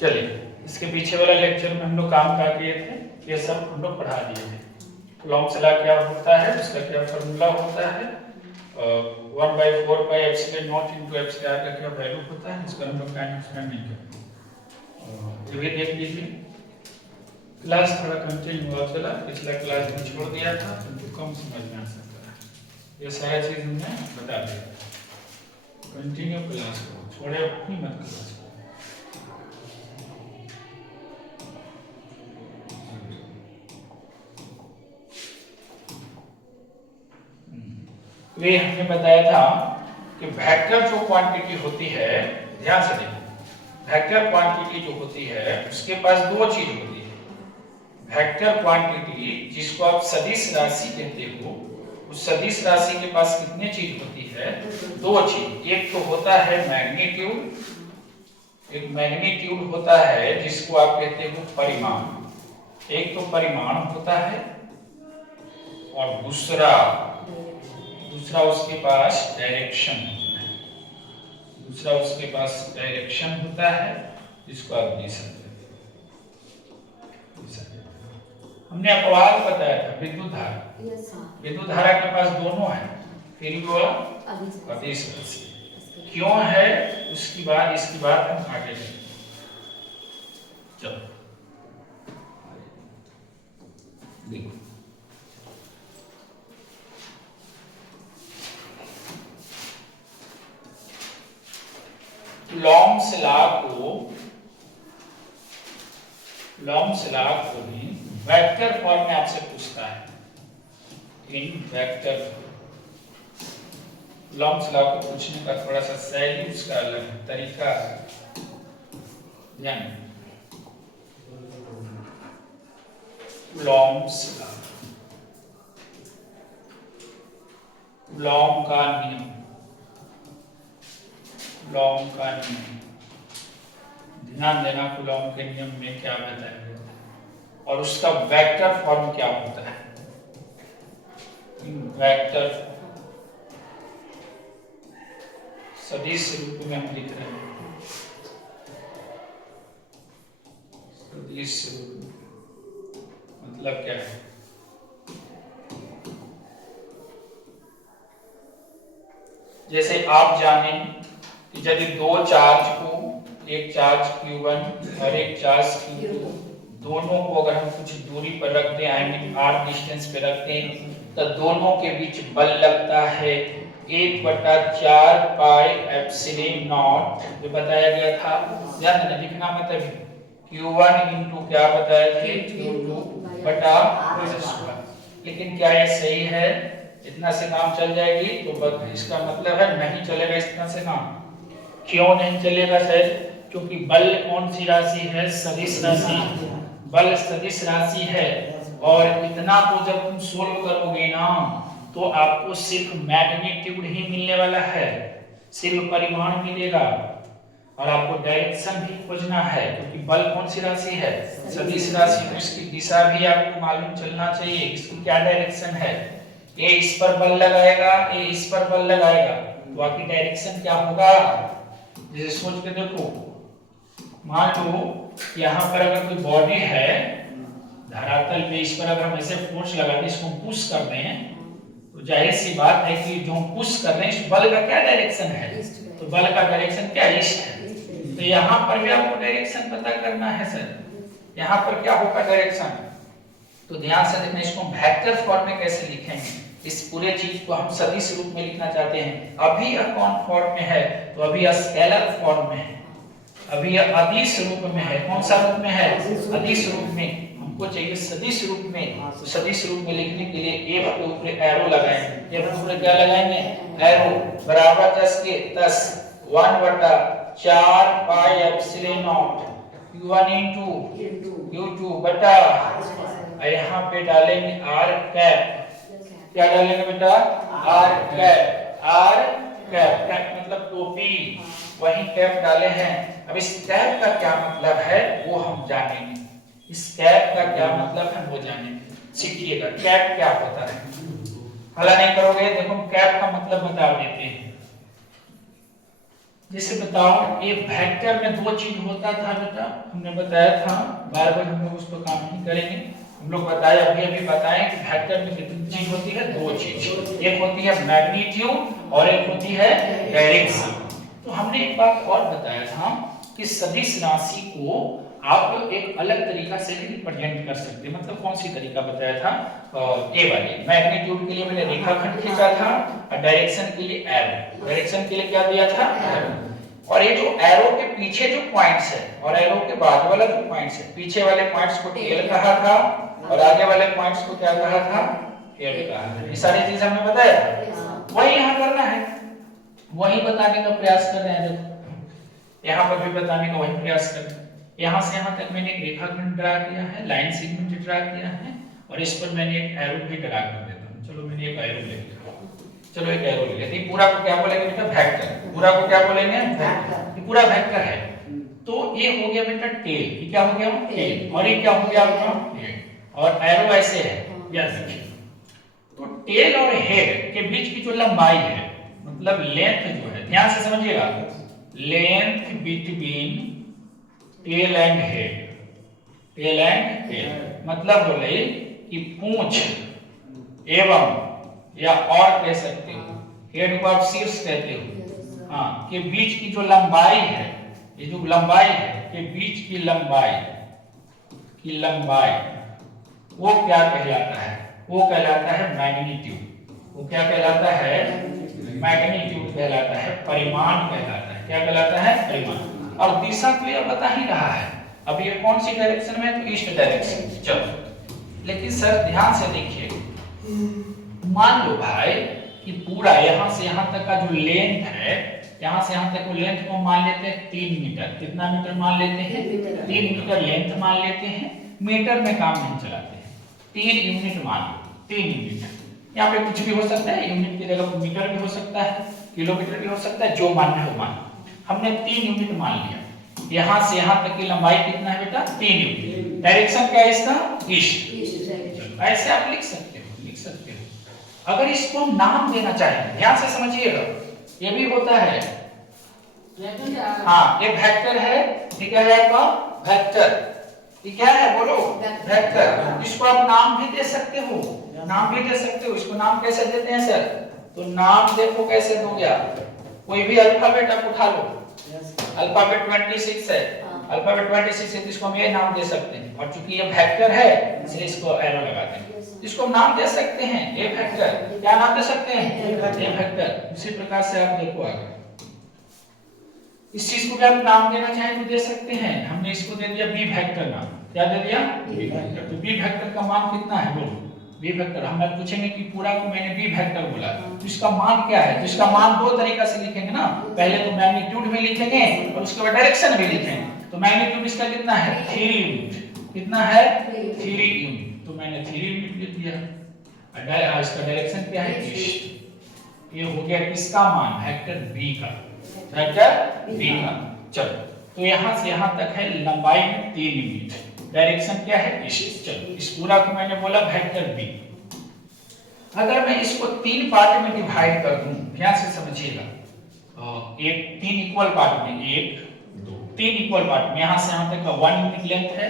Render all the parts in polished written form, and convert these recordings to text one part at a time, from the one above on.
चलिए, इसके पीछे वाला लेक्चर में हम लोग काम क्या किए थे, ये सब हम लोग पढ़ा दिए थे। कूलॉम्स लॉ क्या होता है, उसका क्या फॉर्मूला होता है, 1/4 एप्सिलॉन नॉट इनटू एप्सिलॉन का क्या वैल्यू होता है, इसका हम लोग टाइम एक्सप्लेन नहीं करेंगे। ये भी देख लीजिए। क्लास थोड़ा कंटिन्यू हुआ चला, पिछला क्लास में छोड़ दिया था, तुमको कम समझ में आ सकता है। ये सारा चीज हमने बता दिया। कंटिन्यू क्लास करो, छोड़े अपनी मत क्लास। वे हमने बताया था कि वेक्टर जो क्वांटिटी होती है, ध्यान से देखो, वेक्टर क्वांटिटी जो होती है उसके पास दो चीज होती है। वेक्टर क्वांटिटी जिसको आप सदिश राशि कहते हो, उस सदिश राशि के पास कितने चीज होती है? दो चीज। एक तो होता है मैग्नीट्यूड, एक मैग्नीट्यूड होता है जिसको आप कहते हो परिमाण। एक तो परिमाण होता है और दूसरा उसके पास डायरेक्शन होता है। दूसरा उसके पास डायरेक्शन होता है जिसको आप दिशा कहते हो। हमने अपवाद बताया था विद्युत धारा। विद्युत धारा के पास दोनों है, फिर वो अदिश राशि क्यों है उसकी बात, इसकी बात हम आगे करेंगे। चलो देखो, लॉम्स लॉ को भी वेक्टर फॉर्म में आपसे पूछता है, इन वेक्टर। लॉम्स लॉ को पूछने का थोड़ा सा शैली उसका अलग है, तरीका है। लॉम्स लॉम का नियम, लॉम का नियम, ध्यान देना कूलॉम के नियम में क्या बताया गया और उसका वेक्टर फॉर्म क्या होता है। वेक्टर सदिश रूप में हम लिख रहे हैं, सदिश रूप मतलब क्या है? जैसे आप जाने कि यदि दो चार्ज को, एक चार्ज Q1 और एक चार्ज Q2, दोनों को अगर हम कुछ दूरी पर रखते हैं, आई मीन r डिस्टेंस पे रखते हैं, तो दोनों के बीच बल लगता है 1/4 पाई एप्सिलॉन नॉट, जो बताया गया था। ध्यान देना, लिखना मतलब Q1 इंटू क्या बताए थे, Q2 बटा r²। लेकिन क्या ये सही है? इतना से काम चल जाएगी? तो इसका मतलब है नहीं चलेगा इतना से काम। क्यों नहीं चलेगा सर? क्योंकि बल कौन सी राशि है? सदिश राशि। बल सदिश राशि है और इतना को जब तुम सोल्व करोगे ना तो आपको सिर्फ मैग्नीट्यूड ही मिलने वाला है, सिर्फ परिमाण मिलेगा और आपको डायरेक्शन भी खोजना है, क्योंकि बल कौन सी राशि है? सदिश राशि। उसकी दिशा भी आपको मालूम चलना चाहिए, इसकी क्या डायरेक्शन है। ये इस पर बल लगाएगा, ये इस पर बल लगाएगा, तो आपकी डायरेक्शन क्या होगा? जैसे सोच के देखो, मान लो यहाँ पर अगर कोई बॉडी है धरातल पे, इस पर अगर हम ऐसे फोर्स लगा दें, इसको पुश कर दें, तो जाहिर सी बात है कि जो हम पुश कर रहे हैं इस बल का क्या डायरेक्शन है? तो बल का डायरेक्शन क्या ईस्ट है। तो यहाँ पर भी आपको डायरेक्शन पता करना है सर। यहाँ पर क्या होगा डायरेक्शन? तो ध्यान से देखना, इसको वेक्टर फॉर्म में कैसे लिखेंगे। इस पूरे चीज को हम सदिश रूप में लिखना चाहते हैं। अभी यह कौन फॉर्म में है? तो अभी यह स्केलर फॉर्म में है, अभी यह अदिश रूप में है। कौन सा रूप में है? अदिश रूप में। हमको चाहिए सदिश रूप में। तो सदिश रूप में लिखने के लिए F के ऊपर एरो लगाएंगे। F के ऊपर क्या लगाएंगे? एरो। बराबर 10 के 10 1/4 pi epsilon naught Q1 into Q2 बटा, यहाँ पे डालेंगे r कैप। क्या डालेंगे बेटा? r cap. r cap, cap मतलब टोपी, वही कैप डाले हैं। अब इस कैप का क्या मतलब है वो हम जानेंगे। इस कैप का क्या मतलब है वो जानेंगे। सीखिएगा कैप क्या होता है। हला नहीं करोगे, देखो कैप का मतलब बता देते हैं। जैसे बताओ एक वेक्टर में दो चीज होता था बेटा, हमने बताया था, बार बार हम लोग उस पर काम नहीं करेंगे। हम लोग बताया अभी बताएं कि वेक्टर में कितनी चीज होती है, दो चीज, एक होती है मैग्नीट्यूड और एक होती है डायरेक्शन। तो हमने एक बात और बताया था कि सदिश राशि को आप एक अलग तरीका से भी रिप्रेजेंट कर सकते हैं। मतलब कौन सी तरीका बताया था, ए वाले मैग्नीट्यूड के लिए मैंने रेखाखंड खींचा था और डायरेक्शन के लिए एरो, डायरेक्शन के लिए क्या दिया था, एरो। और ये जो एरो के पीछे जो पॉइंट्स है और एरो के बाद वाला जो पॉइंट्स है, पीछे वाले पॉइंट्स को टेल कहा था और आगे वाले पॉइंट्स को क्या कहा था, हेड कहा था। ये सारी चीज हमने बताया, वही यहाँ करना है, वही बताने का प्रयास कर रहे हैं। देखो यहाँ पर भी बताने का वही प्रयास कर रहे हैं। यहाँ से यहाँ तक मैंने एक रेखाखंड ड्रा किया है, लाइन सेगमेंट ड्रा किया है और इस पर मैंने एक एरो भी ड्रा कर देता हूँ। चलो मैंने एक एरो ले लिया, चलो एक एरो ले लिया। ये पूरा को क्या बोलेंगे बेटा, वेक्टर। पूरा को क्या बोलेंगे, वेक्टर। ये पूरा वेक्टर है। तो ये हो गया बेटा टेल, ये क्या हो गया, टेल। और ये क्या हो गया आपका, हेड। और एरो ऐसे है, याद रखिए। तो टेल और हेड के बीच की जो लंबाई है, मतलब लेंथ जो है, ध्यान से समझिएगा, length between tail and head, tail and head मतलब बोले कि पूंछ एवं, या और कह सकते हो हेड को आप शीर्ष कहते हो, हाँ, के बीच की जो लंबाई है, ये जो लंबाई है के बीच की लंबाई वो क्या कहलाता है, वो कहलाता है मैग्नीट्यूड। वो क्या कहलाता है, मैग्नीट्यूड कहलाता है, परिमाण कहलाता है। क्या कहलाता है, परिमाण। और दिशा तो यह बता ही रहा है। अब ये कौन सी डायरेक्शन में है, तो ईस्ट डायरेक्शन। चलो लेकिन सर ध्यान से देखिए, मान लो भाई कि पूरा यहाँ से यहाँ तक का जो लेंथ है, यहाँ से यहाँ तक को लेंथ को मान लेते हैं 3 मीटर। कितना मीटर मान लेते हैं, 3 मीटर लेंथ मान लेते हैं। मीटर में काम नहीं चलाते हैं, 3 यूनिट मान लो, 3 यूनिट। यहाँ पे कुछ भी हो सकता है, यूनिट की जगह मीटर भी हो सकता है, किलोमीटर भी हो सकता है, जो मानना हो मान। हमने 3 यूनिट मान लिया। यहाँ से यहाँ तक की लंबाई कितना है बेटा, 3 यूनिट। डायरेक्शन क्या है इसका, ईस्ट। ऐसे आप लिख सकते हो, लिख सकते हो। अगर इसको हम नाम देना चाहें, ध्यान से समझिएगा, ये भी होता है, हाँ, ये वेक्टर है, ठीक है आपका वेक्टर। ये क्या है बोलो, वेक्टर। इसको आप नाम भी दे सकते हो, नाम भी दे सकते हो। इसको नाम कैसे देते हैं सर, तो नाम देखो कैसे दोगे आप। कोई भी अल्फाबेट आप उठा लो, अल्फाबेट 26 है, अल्फाबेट 26 है, तो इसको हम ये नाम दे सकते हैं। और चूंकि ये वेक्टर है इसलिए इसको एरो लगाते हैं। इसको नाम दे सकते हैं, ए वेक्टर। क्या नाम दे सकते हैं, ए वेक्टर। इसी प्रकार से आप देखो आगे, इस चीज को भी आप नाम देना चाहें तो दे सकते हैं। हमने इसको दे दिया बी वेक्टर नाम। क्या दे दिया, बी वेक्टर। तो बी वेक्टर का मान कितना है बोलो, बी वेक्टर। हम पूछेंगे कि पूरा को मैंने बी वेक्टर बोला, तो इसका मान क्या है। तो इसका मान दो तरीका से लिखेंगे ना, पहले तो मैग्नीट्यूड में लिखेंगे और उसके बाद डायरेक्शन में लिखेंगे। तो मैग्नीट्यूड इसका कितना है, 3 यूनिट। कितना है, 3 यूनिट। तो मैंने 3 यूनिट लिख दिया। और इसका डायरेक्शन क्या है, ईस्ट। ये हो गया किसका मान, वेक्टर बी का, वेक्टर बी का। चलो तो यहां से यहां तक है लंबाई में 3 यूनिट, डायरेक्शन क्या है, ईस्ट। चलो इस पूरा को मैंने बोला वेक्टर बी। अगर मैं इसको 3 पार्ट में डिवाइड कर दूं, ध्यान से समझिएगा, एक 3 इक्वल पार्ट में, 1 2 3 इक्वल पार्ट में, यहां से यहां तक का 1 यूनिट लेंथ है,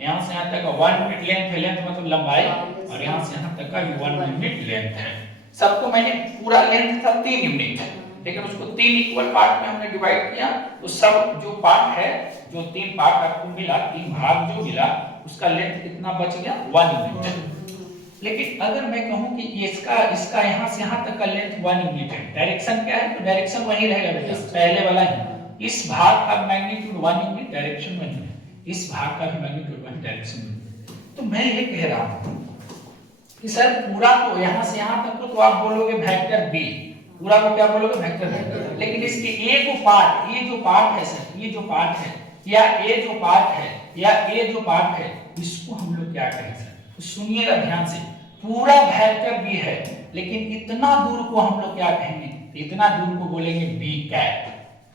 यहां से यहां तक का 1 यूनिट लेंथ है, लेंथ मतलब लंबाई, और यहां से यहां तक का 1 यूनिट लेंथ है। सबको मैंने पूरा लेंथ था 3 यूनिट, लेकिन उसको 3 इक्वल पार्ट में हमने डिवाइड किया। तो सब जो पार्ट है, जो 3 पार्ट आपको मिला, 3 भाग जो मिला, उसका लेंथ कितना बच गया, 1 यूनिट। लेकिन अगर मैं कहूं कि इसका यहां से यहां तक का लेंथ 1 यूनिट है, डायरेक्शन क्या है, तो डायरेक्शन वही रहेगा बेटा, पहले वाला ही। इस भाग का मैग्नीट्यूड 1 यूनिट, डायरेक्शन वही है। इस भाग का भी मैग्नीट्यूड 1, डायरेक्शन वही। तो मैं ये कह रहा हूं कि सर पूरा को यहां से यहां तक को तो आप बोलोगे वेक्टर बी, पूरा को क्या बोलोगे, वेक्टर बी। लेकिन इसके ए को पार्ट, ये जो पार्ट है सर, ये जो पार्ट है, या ए जो पार्ट है, या ए जो पार्ट है, इसको हम लोग क्या कहें सर, तो सुनिएगा ध्यान से। पूरा वेक्टर बी है, लेकिन इतना दूर को हम लोग क्या कहेंगे, इतना दूर को बोलेंगे बी कैप।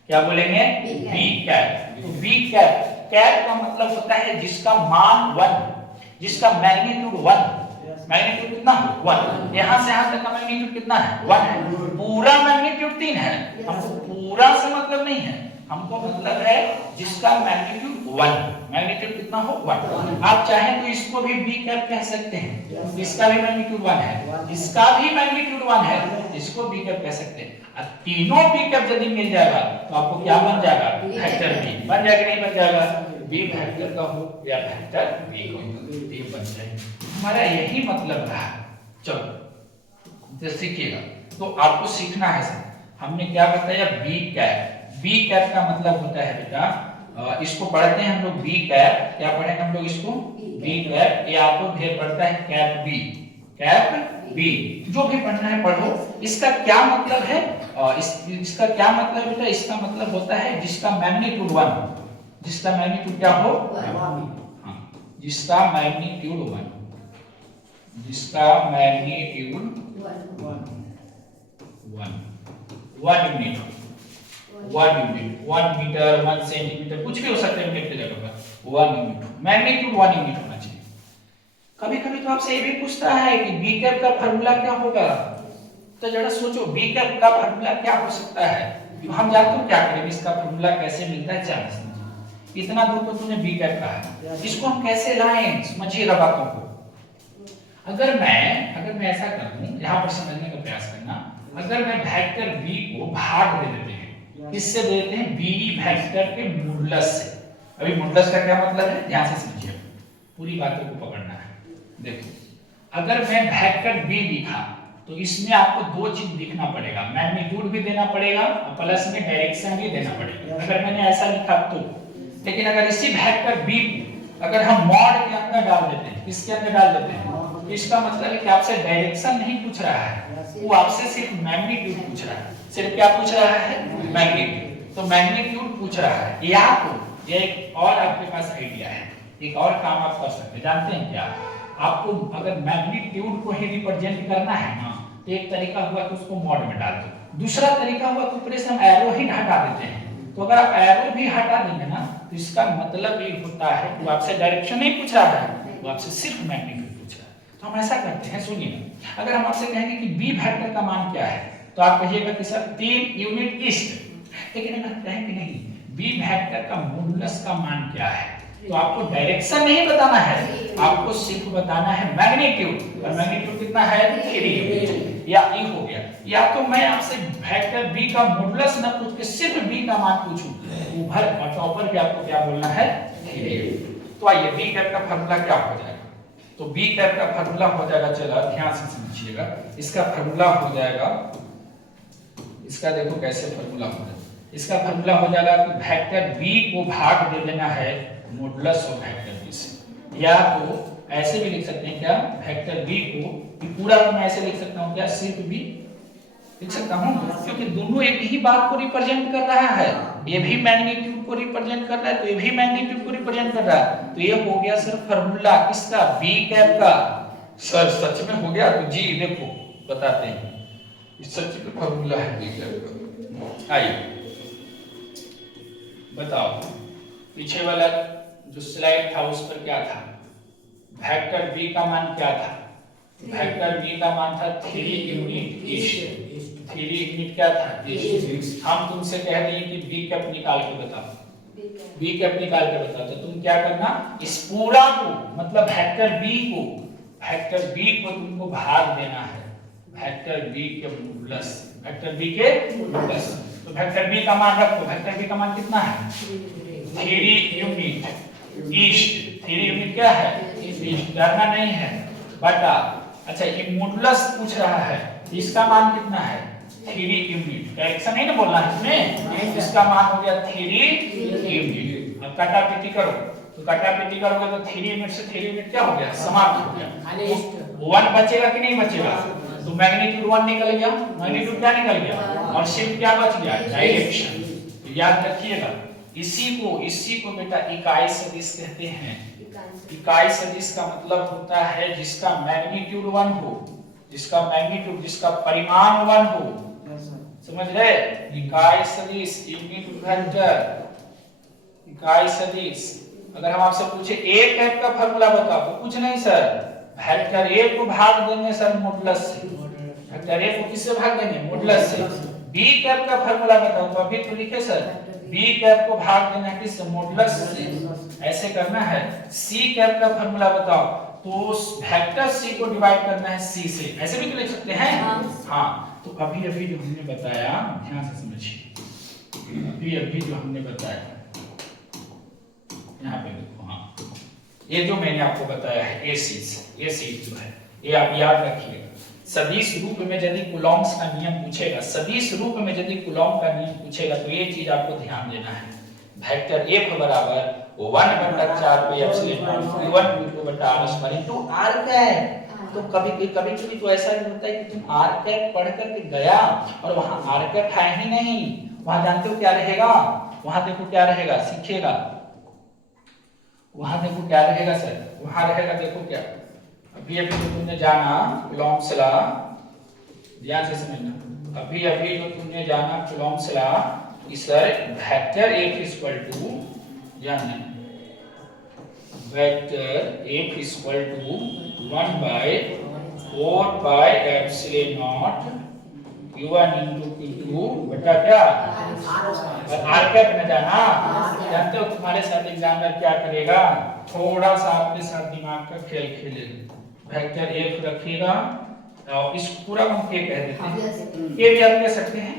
क्या बोलेंगे, बी कैप। तो बी कैप, कैप का मतलब होता है जिसका मान 1, जिसका मैग्नीट्यूड 1, मैग्नीट्यूड कितना हो 1, यहाँ से यहाँ तक का मैग्नीट्यूड कितना है 1 है, पूरा मैग्नीट्यूड 3 है, हमको पूरा से मतलब नहीं है, हमको मतलब है जिसका मैग्नीट्यूड 1, मैग्नीट्यूड कितना हो 1। आप चाहें तो इसको भी b कैप कह सकते हैं, इसका भी मैग्नीट्यूड 1 है, इसका भी मैग्नीट्यूड 1 है, इसको b कैप कह सकते हैं। और तीनों b कैप यदि मिल जाएगा तो आपको क्या बन जाएगा वेक्टर b बन जाएगा, नहीं बन जाएगा b वेक्टर का हो या वेक्टर b हो, ये बन जाएगा। हमारा यही मतलब रहा। चलो तो सीखिएगा, तो आपको सीखना है सर, हमने क्या बताया b कैप, बी कैप का मतलब होता है बेटा, इसको पढ़ते हैं हम लोग बी कैप, क्या पढ़ेंगे हम लोग इसको बी कैप, ये आपको ढेर पड़ता है कैप बी, कैप बी, जो भी पढ़ना है पढ़ो। इसका क्या मतलब है, इसका क्या मतलब है बेटा, इसका मतलब होता है जिसका मैग्नीट्यूड 1, जिसका मैग्नीट्यूड क्या हो, हाँ जिसका मैग्नीट्यूड 1, जिसका magnitude 1 unit, 1 unit, 1 metre, 1 centimetre, कुछ भी हो सकता है यूनिट की जगह पर, 1 यूनिट, मैग्नीट्यूड 1 यूनिट होना चाहिए। कभी कभी तो आपसे ये भी पूछता है कि बी कैप का फार्मूला क्या होगा, तो जरा सोचो बी कैप का फार्मूला क्या हो सकता है, तो हम जानते हो क्या करेंगे, इसका फार्मूला कैसे मिलता है जान समझिए। इतना दूर तो तूने बी कैप कहा है, इसको हम कैसे लाएं, समझिएगा बातों को। अगर मैं ऐसा कर दूं, यहां पर समझने का प्रयास करना, अगर मैं वेक्टर b को भाग दे देते हैं, किससे देते हैं, b वेक्टर के मॉडुलस से। अभी मॉडुलस का क्या मतलब है, ध्यान से समझिए, पूरी बातों को पकड़ना है। देखो अगर मैं वेक्टर b लिखा तो इसमें आपको दो चीज लिखना पड़ेगा, मैग्नीट्यूड भी देना पड़ेगा और प्लस में डायरेक्शन भी देना पड़ेगा, अगर मैंने ऐसा लिखा तो। लेकिन अगर इसी वेक्टर b को अगर हम मॉड के अंदर डाल देते हैं, किसके अंदर डाल देते हैं, इसका मतलब है कि आपसे डायरेक्शन नहीं पूछ रहा है, वो आपसे सिर्फ मैग्नीट्यूड पूछ रहा है। सिर्फ क्या पूछ रहा है, मैग्नीट्यूड, तो मैग्नीट्यूड पूछ रहा है। या तो ये एक और आपके पास आइडिया है, एक और काम आप कर सकते हैं, जानते हैं क्या, आपको अगर मैग्नीट्यूड को ही रिप्रेजेंट करना है ना, तो एक तरीका हुआ कि उसको मॉड में डाल दो, दूसरा तरीका हुआ कि ऊपर से हम एरो ही हटा देते हैं। तो अगर आप एरो भी हटा देंगे ना, तो इसका मतलब ये होता है कि वो आपसे डायरेक्शन नहीं पूछ रहा है, वो आपसे सिर्फ मैग्नीट्यूड। तो हम ऐसा करते हैं, सुनिए, अगर हम आपसे कहेंगे कि b वेक्टर का मान क्या है, तो आप कहिएगा कि सर 3 यूनिट ईस्ट। लेकिन अगर कहें कि नहीं b वेक्टर का मॉडुलस का मान क्या है, तो आपको डायरेक्शन नहीं बताना है, आपको सिर्फ बताना है मैग्नीट्यूड, और मैग्नीट्यूड कितना है 3, या ये हो गया। या तो मैं आपसे वेक्टर b का मॉडुलस ना पूछ के सिर्फ b का मान पूछूं, ऊपर और टॉपर पे आपको क्या बोलना है 3। तो आइए b कैप का फार्मूला क्या हो जाएगा, तो b कैप का फार्मूला हो जाएगा, चलो ध्यान से समझिएगा, इसका फार्मूला हो जाएगा, इसका देखो कैसे फार्मूला हो जाएगा, इसका फार्मूला हो जाएगा कि वेक्टर b को भाग दे देना है मॉडुलस ऑफ वेक्टर b से। या तो ऐसे भी लिख सकते हैं क्या, वेक्टर b को पूरा मैं ऐसे लिख सकता हूं क्या, सिर्फ b लिख सकता हूं, क्योंकि दोनों एक ही बात को रिप्रेजेंट कर रहा है, ये भी मैग्नीट्यूड को रिप्रेजेंट कर रहा है, तो ये भी मैग्नीट्यूड को रिप्रेजेंट कर रहा है, तो ये हो गया सर फार्मूला किसका, b कैप का। सर सच में हो गया, तो जी देखो बताते हैं, इस सच में फार्मूला है b कैप का। आइए बताओ, पीछे वाला जो स्लाइड था उस पर क्या था, वेक्टर b का मान क्या था, वेक्टर b का मान था 3 यूनिट ईस्ट, 3 यूनिट क्या था ईस्ट। हम तुमसे कह दिए कि b कैप निकाल के बताओ, b कैप निकाल के बताओ, तो तुम क्या करना, इस पूरा को मतलब वेक्टर b को तुमको भाग देना है वेक्टर b के मॉडुलस, वेक्टर b के मॉडुलस। तो वेक्टर b का मान रखो, वेक्टर b का मान कितना है 3 यूनिट ईस्ट, 3 यूनिट क्या है ईस्ट, डरना नहीं है बटा, अच्छा ये मॉडुलस पूछ रहा है, इसका मान कितना है 3 यूनिट, डायरेक्शन नहीं ना बोलना है इसमें, इसका मान हो गया 3 यूनिट। अब काटापीटी करो, तो काटापीटी करोगे तो 3 यूनिट से 3 यूनिट क्या हो गया, समाप्त हो गया, 1 बचेगा कि नहीं बचेगा, तो मैग्नीट्यूड 1 निकल गया, मैग्नीट्यूड क्या निकल गया, और सिर्फ क्या बच गया डायरेक्शन। तो याद रखिएगा, इसी को बेटा इकाई सदिश कहते हैं। इकाई सदिश का मतलब होता है जिसका मैग्नीट्यूड 1 हो, जिसका मैग्नीट्यूड, जिसका परिमाण 1 हो, समझ रहे, इकाई सदिश, यूनिट वेक्टर, इकाई सदिश। अगर हम आपसे पूछे a कैप का फार्मूला बताओ, तो कुछ नहीं सर, वेक्टर ए को भाग देंगे सर मॉडुलस से, वेक्टर ए को किससे भाग देंगे? मॉडुलस से। बी कैप का फार्मूला बताओ, तो अभी तो लिखे सर बी कैप को भाग देना है किससे? मॉडुलस से, ऐसे करना है। सी कैप का फार्मूला बताओ, तो वेक्टर सी को डिवाइड करना है सी से, ऐसे भी तो लिख सकते हैं। हाँ, तो अभी अभी जो हमने बताया ध्यान से समझिए, अभी अभी जो हमने बताया यहाँ पे देखो, हाँ ये जो मैंने आपको बताया है, ये चीज जो है ये आप याद रखिएगा। सदिश रूप में यदि कूलॉम्स का नियम पूछेगा, सदिश रूप में यदि कूलॉम का नियम पूछेगा, तो ये चीज आपको ध्यान देना है। वेक्टर F बराबर 1/4 पे एप्सिलॉन नॉट Q1 Q2 बटा R square into R cap. तो कभी तो ऐसा भी होता है कि तुम R कैप पढ़ करके गया और वहां R कैप है ही नहीं, वहां जानते हो क्या रहेगा? वहां देखो क्या रहेगा, सीखिएगा। वहां देखो क्या रहेगा सर, वहां रहेगा देखो क्या, अभी अभी जो तुमने जाना कूलॉम्स लॉ, ध्यान से समझना, अभी अभी जो तुमने जाना कूलॉम्स लॉ कि sir vector F equal to, ध्यान देना, vector F equal to 1/4 pi epsilon naught Q1 into Q2 बटा क्या R कैप न जाना। जानते हो तुम्हारे साथ एग्जामिनर क्या करेगा? थोड़ा सा आपके साथ दिमाग का खेल खेलेगा। वेक्टर F रखिएगा और इस पूरा हम के कह देते हैं, के भी आप कह सकते हैं,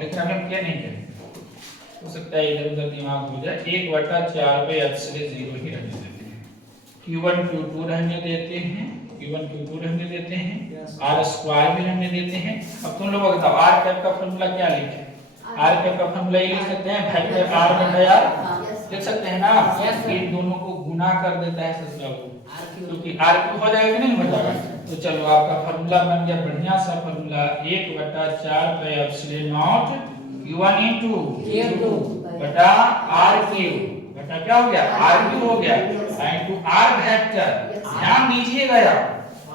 लेकिन अभी हम के नहीं करेंगे, हो सकता है इधर उधर दिमाग हो जाए। 1/4 पे एप्सिलॉन 0 ही रहने देते हैं, Q1 Q2 रहने देते हैं, Q1 Q2 रहने देते हैं, R स्क्वायर भी रहने देते हैं। अब तुम लोग बताओ R कैप का फार्मूला क्या लिखें? R कैप का फार्मूला ये लिख सकते हैं, वेक्टर R बटा R लिख सकते हैं ना, इन दोनों को गुना कर देता है ससुरा को, क्योंकि R क्यूब हो जाएगा कि नहीं हो जाएगा? तो चलो आपका फार्मूला बन गया बढ़िया सा फार्मूला, 1/4 पे epsilon naught Q1 into Q2 बटा R क्यूब बटा क्या हो गया? R क्यूब हो गया इनटू R वेक्टर। ध्यान दीजिएगा यार,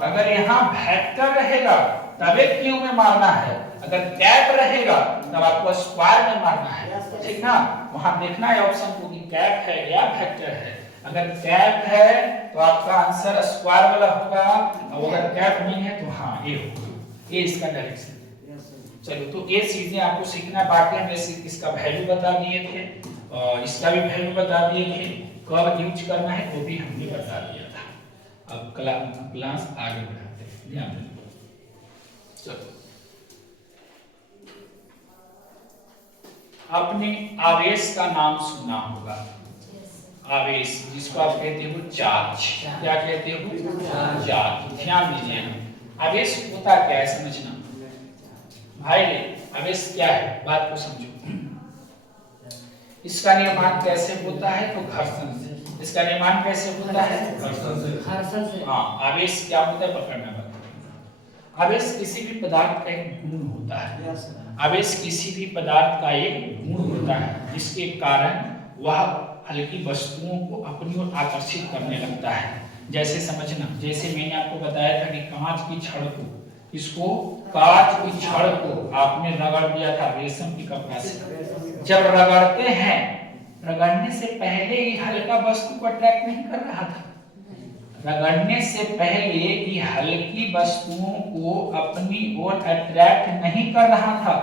अगर यहाँ वेक्टर रहेगा तब एक क्यूब में मारना है, अगर कैप रहेगा तब आपको स्क्वायर में मारना है, ठीक ना? वहां देखना है ऑप्शन को कि कैप है या वेक्टर है। अगर कैप है तो आपका आंसर स्क्वायर वाला होगा, और अगर कैप नहीं है तो हाँ ये होगा, ये इसका डायरेक्शन है। चलो तो ये चीजें आपको सीखना, बाकी हमने इसका वैल्यू बता दिए थे और इसका भी वैल्यू बता दिए थे, कब यूज करना है वो भी हमने बता दिया था। अब क्लास आगे बढ़ाते हैं, ध्यान दें। चलो आपने आवेश का नाम सुना होगा, आवेश जिसको आप कहते हो चार्ज, क्या कहते हो? चार्ज। ध्यान दीजिए, आवेश होता क्या है समझना भाई, आवेश क्या है बात को समझो। इसका निर्माण कैसे होता है? तो घर्षण से। इसका निर्माण कैसे होता है? घर्षण से। हाँ, आवेश क्या होता है पकड़ना बात। आवेश किसी भी पदार्थ का एक गुण होता है, आवेश किसी भी पदार्थ का एक गुण होता है जिसके कारण वह हल्की वस्तुओं को अपनी ओर आकर्षित करने लगता है। जैसे समझना, जैसे मैंने आपको बताया था कि कांच की छड़ को, इसको कांच की छड़ को आपने रगड़ दिया था रेशम की कपड़ा से, जब रगड़ते हैं, रगड़ने से पहले ही हल्का वस्तु को अट्रैक्ट नहीं कर रहा था, रगड़ने से पहले ही हल्की वस्तुओं को अपनी ओर अट्रैक्ट नहीं कर रहा था,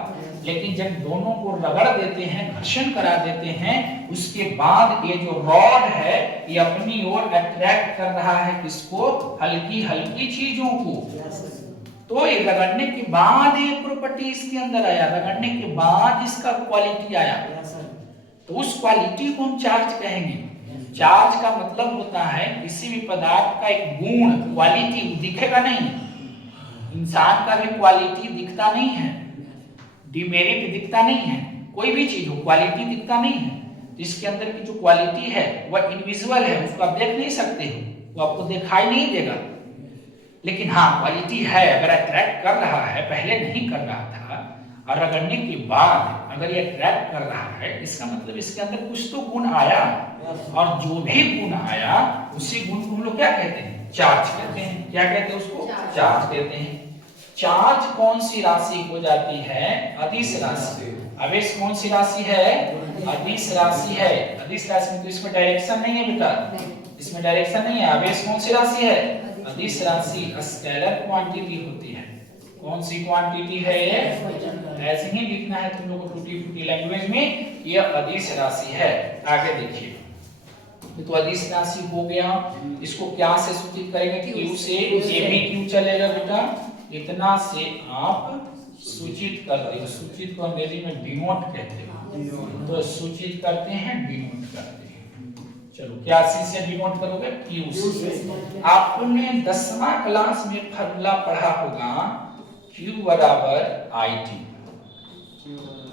लेकिन जब दोनों को रगड़ देते हैं, घर्षण करा देते हैं, उसके बाद ये जो रॉड है ये अपनी ओर अट्रैक्ट कर रहा है किसको? हल्की हल्की चीजों को। तो ये रगड़ने के बाद ये प्रॉपर्टी इसके अंदर आया, रगड़ने के बाद इसका क्वालिटी आया, तो उस क्वालिटी को हम चार्ज कहेंगे। चार्ज का मतलब होता है किसी भी पदार्थ का एक गुण, क्वालिटी दिखेगा नहीं, इंसान का भी क्वालिटी दिखता नहीं है, डिमेरिट दिखता नहीं है, कोई भी चीज हो क्वालिटी दिखता नहीं है, तो इसके अंदर की जो क्वालिटी है वह इनविजिबल है, उसको आप देख नहीं सकते हो, वो आपको दिखाई नहीं देगा, लेकिन हाँ क्वालिटी है। अगर अट्रैक्ट कर रहा है, पहले नहीं कर रहा था, और रगड़ने के बाद अगर ये अट्रैक्ट कर रहा है, इसका मतलब इसके अंदर कुछ तो गुण आया, और जो भी गुण आया उसी गुण को हम लोग क्या कहते हैं? चार्ज कहते हैं। क्या कहते हैं उसको? चार्ज कहते हैं। चार्ज कौन सी राशि हो जाती है? अदिश राशि। आवेश कौन सी राशि है? अदिश राशि है। अदिश राशि में तो इसमें डायरेक्शन नहीं है बेटा, इसमें डायरेक्शन नहीं है। आवेश कौन सी राशि है? अदिश राशि स्केलर क्वांटिटी होती है। कौन सी क्वांटिटी है ये? ऐसे ही लिखना है तुम लोग को टूटी फूटी लैंग्वेज में, ये अदिश राशि है। आगे देखिए, तो अदिश राशि हो गया, इसको क्या से सूचित करेंगे? क्यू से। ये भी क्यू चलेगा बेटा, इतना से आप सूचित करते हो। सूचित को अंग्रेजी में डिनोट कहते हैं, तो सूचित करते हैं, डिनोट करते हैं। चलो क्या से डिनोट करोगे? क्यू से। आपने 10वां क्लास में फार्मूला पढ़ा होगा, Q बराबर IT।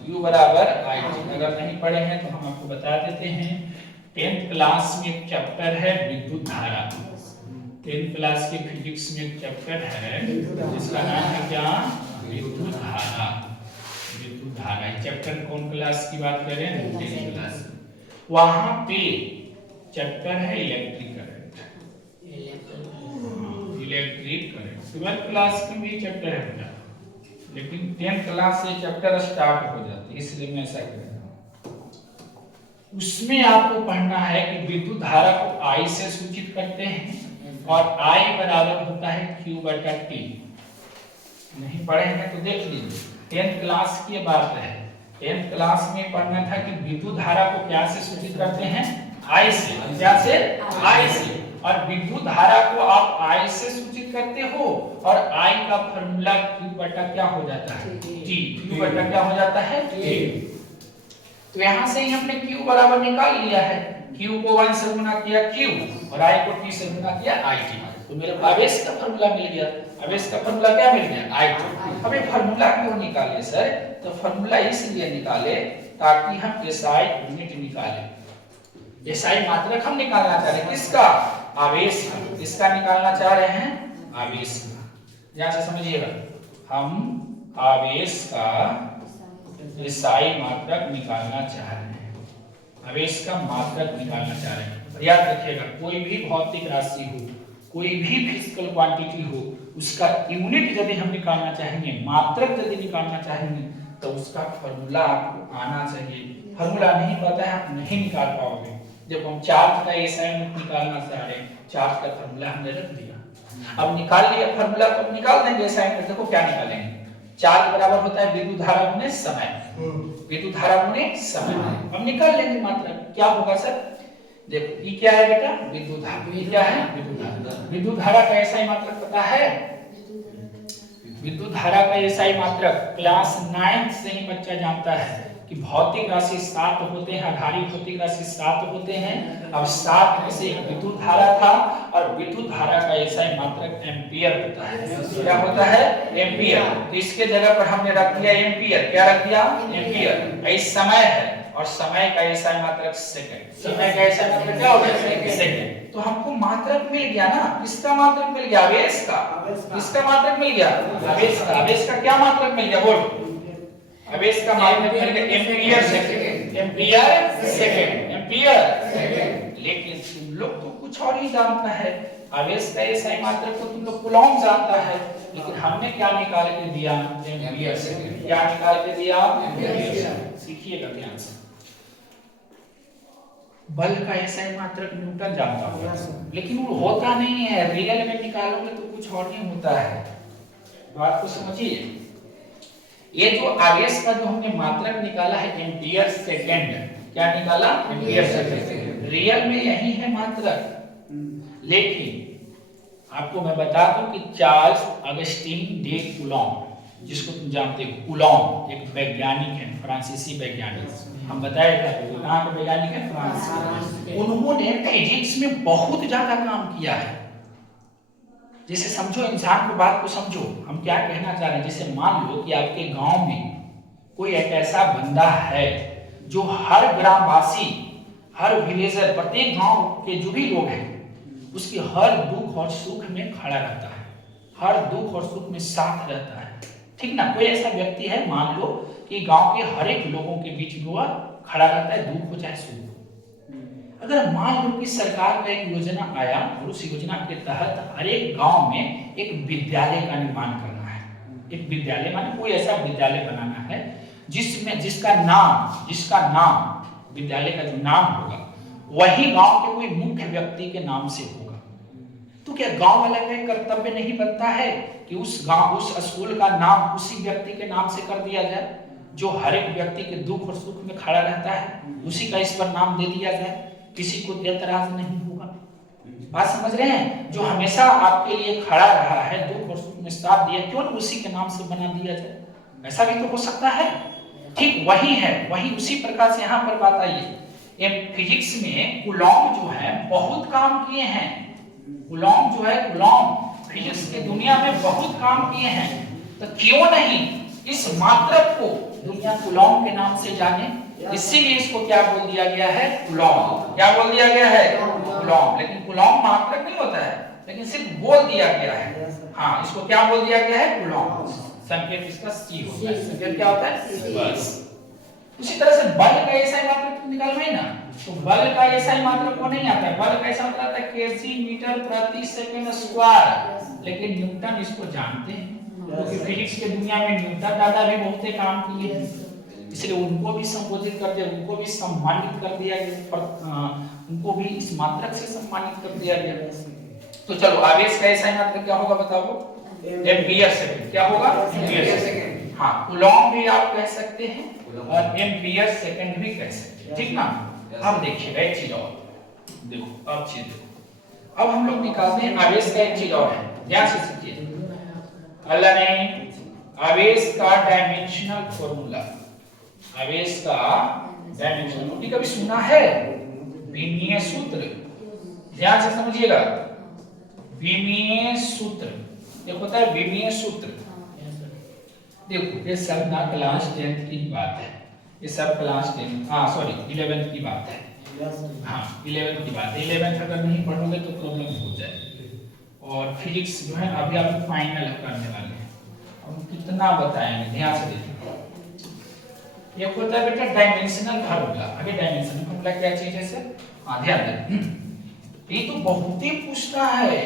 Q बराबर IT, अगर नहीं पढ़े हैं तो हम आपको बता देते हैं। 10th क्लास में एक चैप्टर है विद्युत धारा। 10th क्लास के फिजिक्स में एक चैप्टर है जिसका नाम है क्या? विद्युत धारा। विद्युत धारा चैप्टर कौन क्लास की बात कर रहे हैं? 10th class. वहां पे चैप्टर है electric current. Electric current 12th class में भी चैप्टर है बेटा, लेकिन 10th क्लास से चैप्टर स्टार्ट हो जाते हैं, इसलिए मैं ऐसा कर रहा हूं। उसमें आपको पढ़ना है कि विद्युत धारा को I से सूचित करते हैं और I बराबर होता है Q बटा T। नहीं पढ़े हैं तो देख लीजिए, 10th क्लास की बात है। 10th क्लास में पढ़ना था कि विद्युत धारा को क्या से सूचित करते हैं? I से। क्या से? I से। और विद्युत धारा को आप I से सूचित करते हो और I का फॉर्मूला Q बटा क्या हो जाता है? T। Q बटा क्या हो जाता है? T। तो यहाँ से ही हमने Q बराबर निकाल लिया है। Q को 1 से गुना किया Q और I को T से गुना किया IT। तो मेरे आवेश का फॉर्मूला मिल गया। आवेश का फॉर्मूला क्या मिल गया? IT। अब ये फॉर्मूला क्यों निकाले सर? तो फॉर्मूला इसलिए निकाले ताकि हम SI यूनिट निकालें। SI मात्रक हम निकालना चाह रहे हैं, किसका? आवेश का। किसका निकालना चाह रहे हैं? आवेश का। ध्यान से समझिएगा, हम आवेश का SI मात्रक निकालना चाह रहे हैं। आवेश का मात्रक निकालना चाह रहे हैं। याद रखिएगा, कोई भी भौतिक राशि हो, कोई भी फिजिकल क्वांटिटी हो, उसका यूनिट यदि हम निकालना चाहेंगे, मात्रक यदि निकालना चाहेंगे, तो उसका फॉर्मूला आपको आना चाहिए। फॉर्मूला नहीं पता है, आप नहीं निकाल पाओगे। जब हम चार्ज का SI यूनिट निकालना चाह रहे हैं, चार्ज का फॉर्मूला हमने रख दिया। अब निकाल लिया फॉर्मूला, तो निकाल देंगे SI यूनिट। देखो क्या निकालेंगे? चार्ज बराबर होता है विद्युत धारा गुने समय। विद्युत धारा गुने समय। अब निकाल लेंगे मात्रक। क्या होगा सर? देखो ये क्या है बेटा? विद्युत धारा। ये क्या है? विद्युत धारा। विद्युत धारा का SI मात्रक पता है? विद्युत धारा का SI मात्रक क्लास 9 से ही बच्चा जानता है कि भौतिक राशि 7 होते हैं, आधारित भौतिक राशि 7 होते हैं। अब 7 में से एक विद्युत धारा था और विद्युत धारा का SI मात्रक एम्पियर होता है। क्या होता है? एम्पियर। तो इसके जगह पर हमने रख दिया एम्पियर। क्या रख दिया? एम्पियर। इस समय है और समय का SI मात्रक सेकंड। समय का SI मात्रक क्या हो गया? सेकंड। तो हमको मात्रक मिल गया ना। किसका मात्रक मिल गया? आवेश का। किसका मात्रक मिल गया? आवेश का। आवेश का क्या मात्रक मिल गया? बोलो। आवेश का मात्रक मिल गया ampere second. Ampere second. Ampere second. लेकिन तुम लोग तो कुछ और ही जानता है। आवेश का SI मात्रक को तुम लोग कूलॉम जानता है, लेकिन हमने क्या निकाल के दिया? Ampere second. क्या निकाल के दिया? Ampere second. सीखिएगा ध्यान से। बल का SI मात्रक न्यूटन जानता होगा, लेकिन वो होता नहीं है। रियल में निकालोगे तो कुछ और ही होता है। बात को समझिए। ये जो आवेश का जो हमने मात्रक निकाला है एम्पियर सेकंड, क्या निकाला? Ampere second. रियल में यही है मात्रक। लेकिन आपको मैं बता दूं कि चार्ल्स अगस्टीन डे कूलॉम, जिसको तुम जानते हो, कूलॉम एक वैज्ञानिक है, फ्रांसीसी वैज्ञानिक। हम बताए थे कहाँ के वैज्ञानिक है? फ्रांस। उन्होंने फिजिक्स में बहुत ज्यादा काम किया है। जैसे समझो, इंसान को बात को समझो, हम क्या कहना चाह रहे हैं। जैसे मान लो कि आपके गांव में कोई एक ऐसा बंदा है जो हर ग्रामवासी, हर विलेजर, प्रत्येक गांव के जो भी लोग हैं, उसके हर दुख और सुख में खड़ा रहता है, हर दुख और सुख में साथ रहता है। ठीक ना? कोई ऐसा व्यक्ति है, मान लो कि गांव के हर एक लोगों के बीच में वह खड़ा रहता है, दुख हो चाहे सुख हो। अगर मान लो कि सरकार का एक योजना आया और उस योजना के तहत हर एक गांव में एक विद्यालय का निर्माण करना है। एक विद्यालय माने कोई ऐसा विद्यालय बनाना है जिसमें जिसका नाम विद्यालय का जो नाम होगा वही गांव के कोई मुख्य व्यक्ति के नाम से होगा। तो क्या गांव वाला का कर्तव्य नहीं बनता है कि उस गांव उस स्कूल का नाम उसी व्यक्ति के नाम से कर दिया जाए जो हर एक व्यक्ति के दुख और सुख में खड़ा रहता है, उसी का इस पर नाम दे दिया जाए, किसी को ऐतराज नहीं होगा। बात समझ रहे हैं? जो हमेशा आपके लिए खड़ा रहा है, दुख और सुख में साथ दिया, क्यों उसी के नाम से बना दिया जाए? ऐसा भी तो हो सकता है। ठीक वही है, वही उसी प्रकार से यहाँ पर बात आई है। फिजिक्स में कूलॉम जो है बहुत काम किए हैं। कूलॉम जो है, कूलॉम फिजिक्स की दुनिया में बहुत काम किए हैं, तो क्यों नहीं इस मात्रक को दुनिया कूलॉम के नाम से जाने? इसीलिए इसको क्या बोल दिया गया है? कूलॉम। क्या बोल दिया गया है? कूलॉम। लेकिन कूलॉम मात्रक नहीं होता है, लेकिन सिर्फ बोल दिया गया है। हाँ, इसको क्या बोल दिया गया है? कूलॉम। संकेत इसका सी होता है। संकेत क्या होता है? बस। उसी तरह से बल का ऐसा ही मात्रक निकालना है ना, तो बल का ऐसा ही मात्रक को नहीं आता है। बल कैसा होता है? केजी मीटर प्रति सेकंड स्क्वायर। लेकिन न्यूटन इसको जानते हैं, क्योंकि फिजिक्स के दुनिया में न्यूटन दादा भी बहुत काम किए हैं, इसलिए उनको भी संबोधित कर दिया, उनको भी सम्मानित कर दिया गया, उनको भी इस मात्रक से सम्मानित कर दिया गया। तो चलो, आवेश का ऐसा ही मात्रक क्या होगा बताओ? Ampere second. क्या होगा? Ampere second. हाँ, कूलॉम भी आप कह सकते हैं और एम्पियर सेकंड भी कह सकते हैं, ठीक ना? अब देखिएगा एक चीज और देखो, अब चीज देखो, अब हम लोग निकालते हैं आवेश का एक चीज और है, ध्यान से सुनिए। अल्लाह ने आवेश का डायमेंशनल फॉर्मूला, आवेश का डायमेंशनल कभी सुना है? बीमीय सूत्र। ध्यान से समझिएगा, बीमीय सूत्र एक होता है, बीमीय सूत्र। देखो, ये सब ना क्लास 10th की बात है, ये सब क्लास 10 सॉरी 11th की बात है। हाँ, 11th की बात है। 11th अगर नहीं पढ़ोगे तो प्रॉब्लम हो जाएगी। और फिजिक्स जो है अभी आप फाइनल करने वाले हैं, हम कितना बताएंगे, ध्यान से देखिए। एक होता है बेटा डायमेंशनल फार्मूला। अभी डायमेंशनल फार्मूला क्या चीज है सर? हाँ, ध्यान दें, ये तो बहुत ही पूछता है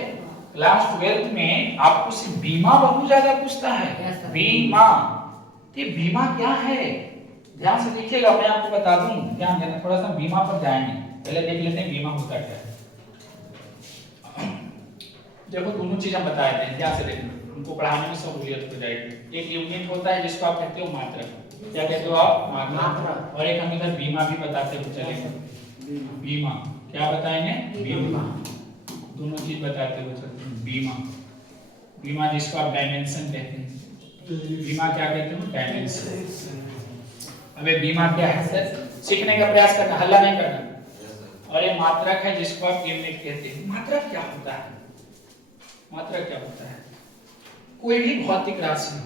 क्लास 12th में, आपको सिर्फ बीमा बहुत ज्यादा पूछता है। बीमा, तो बीमा क्या है? ध्यान से देखिएगा, मैं आपको बता दूं, ध्यान देना, थोड़ा सा बीमा पर जाएंगे, पहले देख लेते हैं बीमा होता क्या है। देखो, दोनों चीज हम बताए थे, ध्यान से देखना, उनको पढ़ाने में सहूलियत हो जाएगी। एक यूनिट होता है जिसको आप कहते हो मात्रक, क्या कहते हो आप? मात्रक। और एक हम इधर बीमा भी बताते हुए चलेंगे। बीमा क्या बताएंगे? बीमा, दोनों चीज बताते हुए चलते हैं। बीमा, बीमा जिसको आप डायमेंशन कहते हैं, बीमा क्या कहते हो? डायमेंशन। अबे बीमा क्या है सर? सीखने का प्रयास करना, हल्ला नहीं करना। और ये मात्रक है जिसको आप यूनिट कहते हैं। मात्रक क्या होता है? मात्रक क्या होता है? कोई भी भौतिक राशि हो,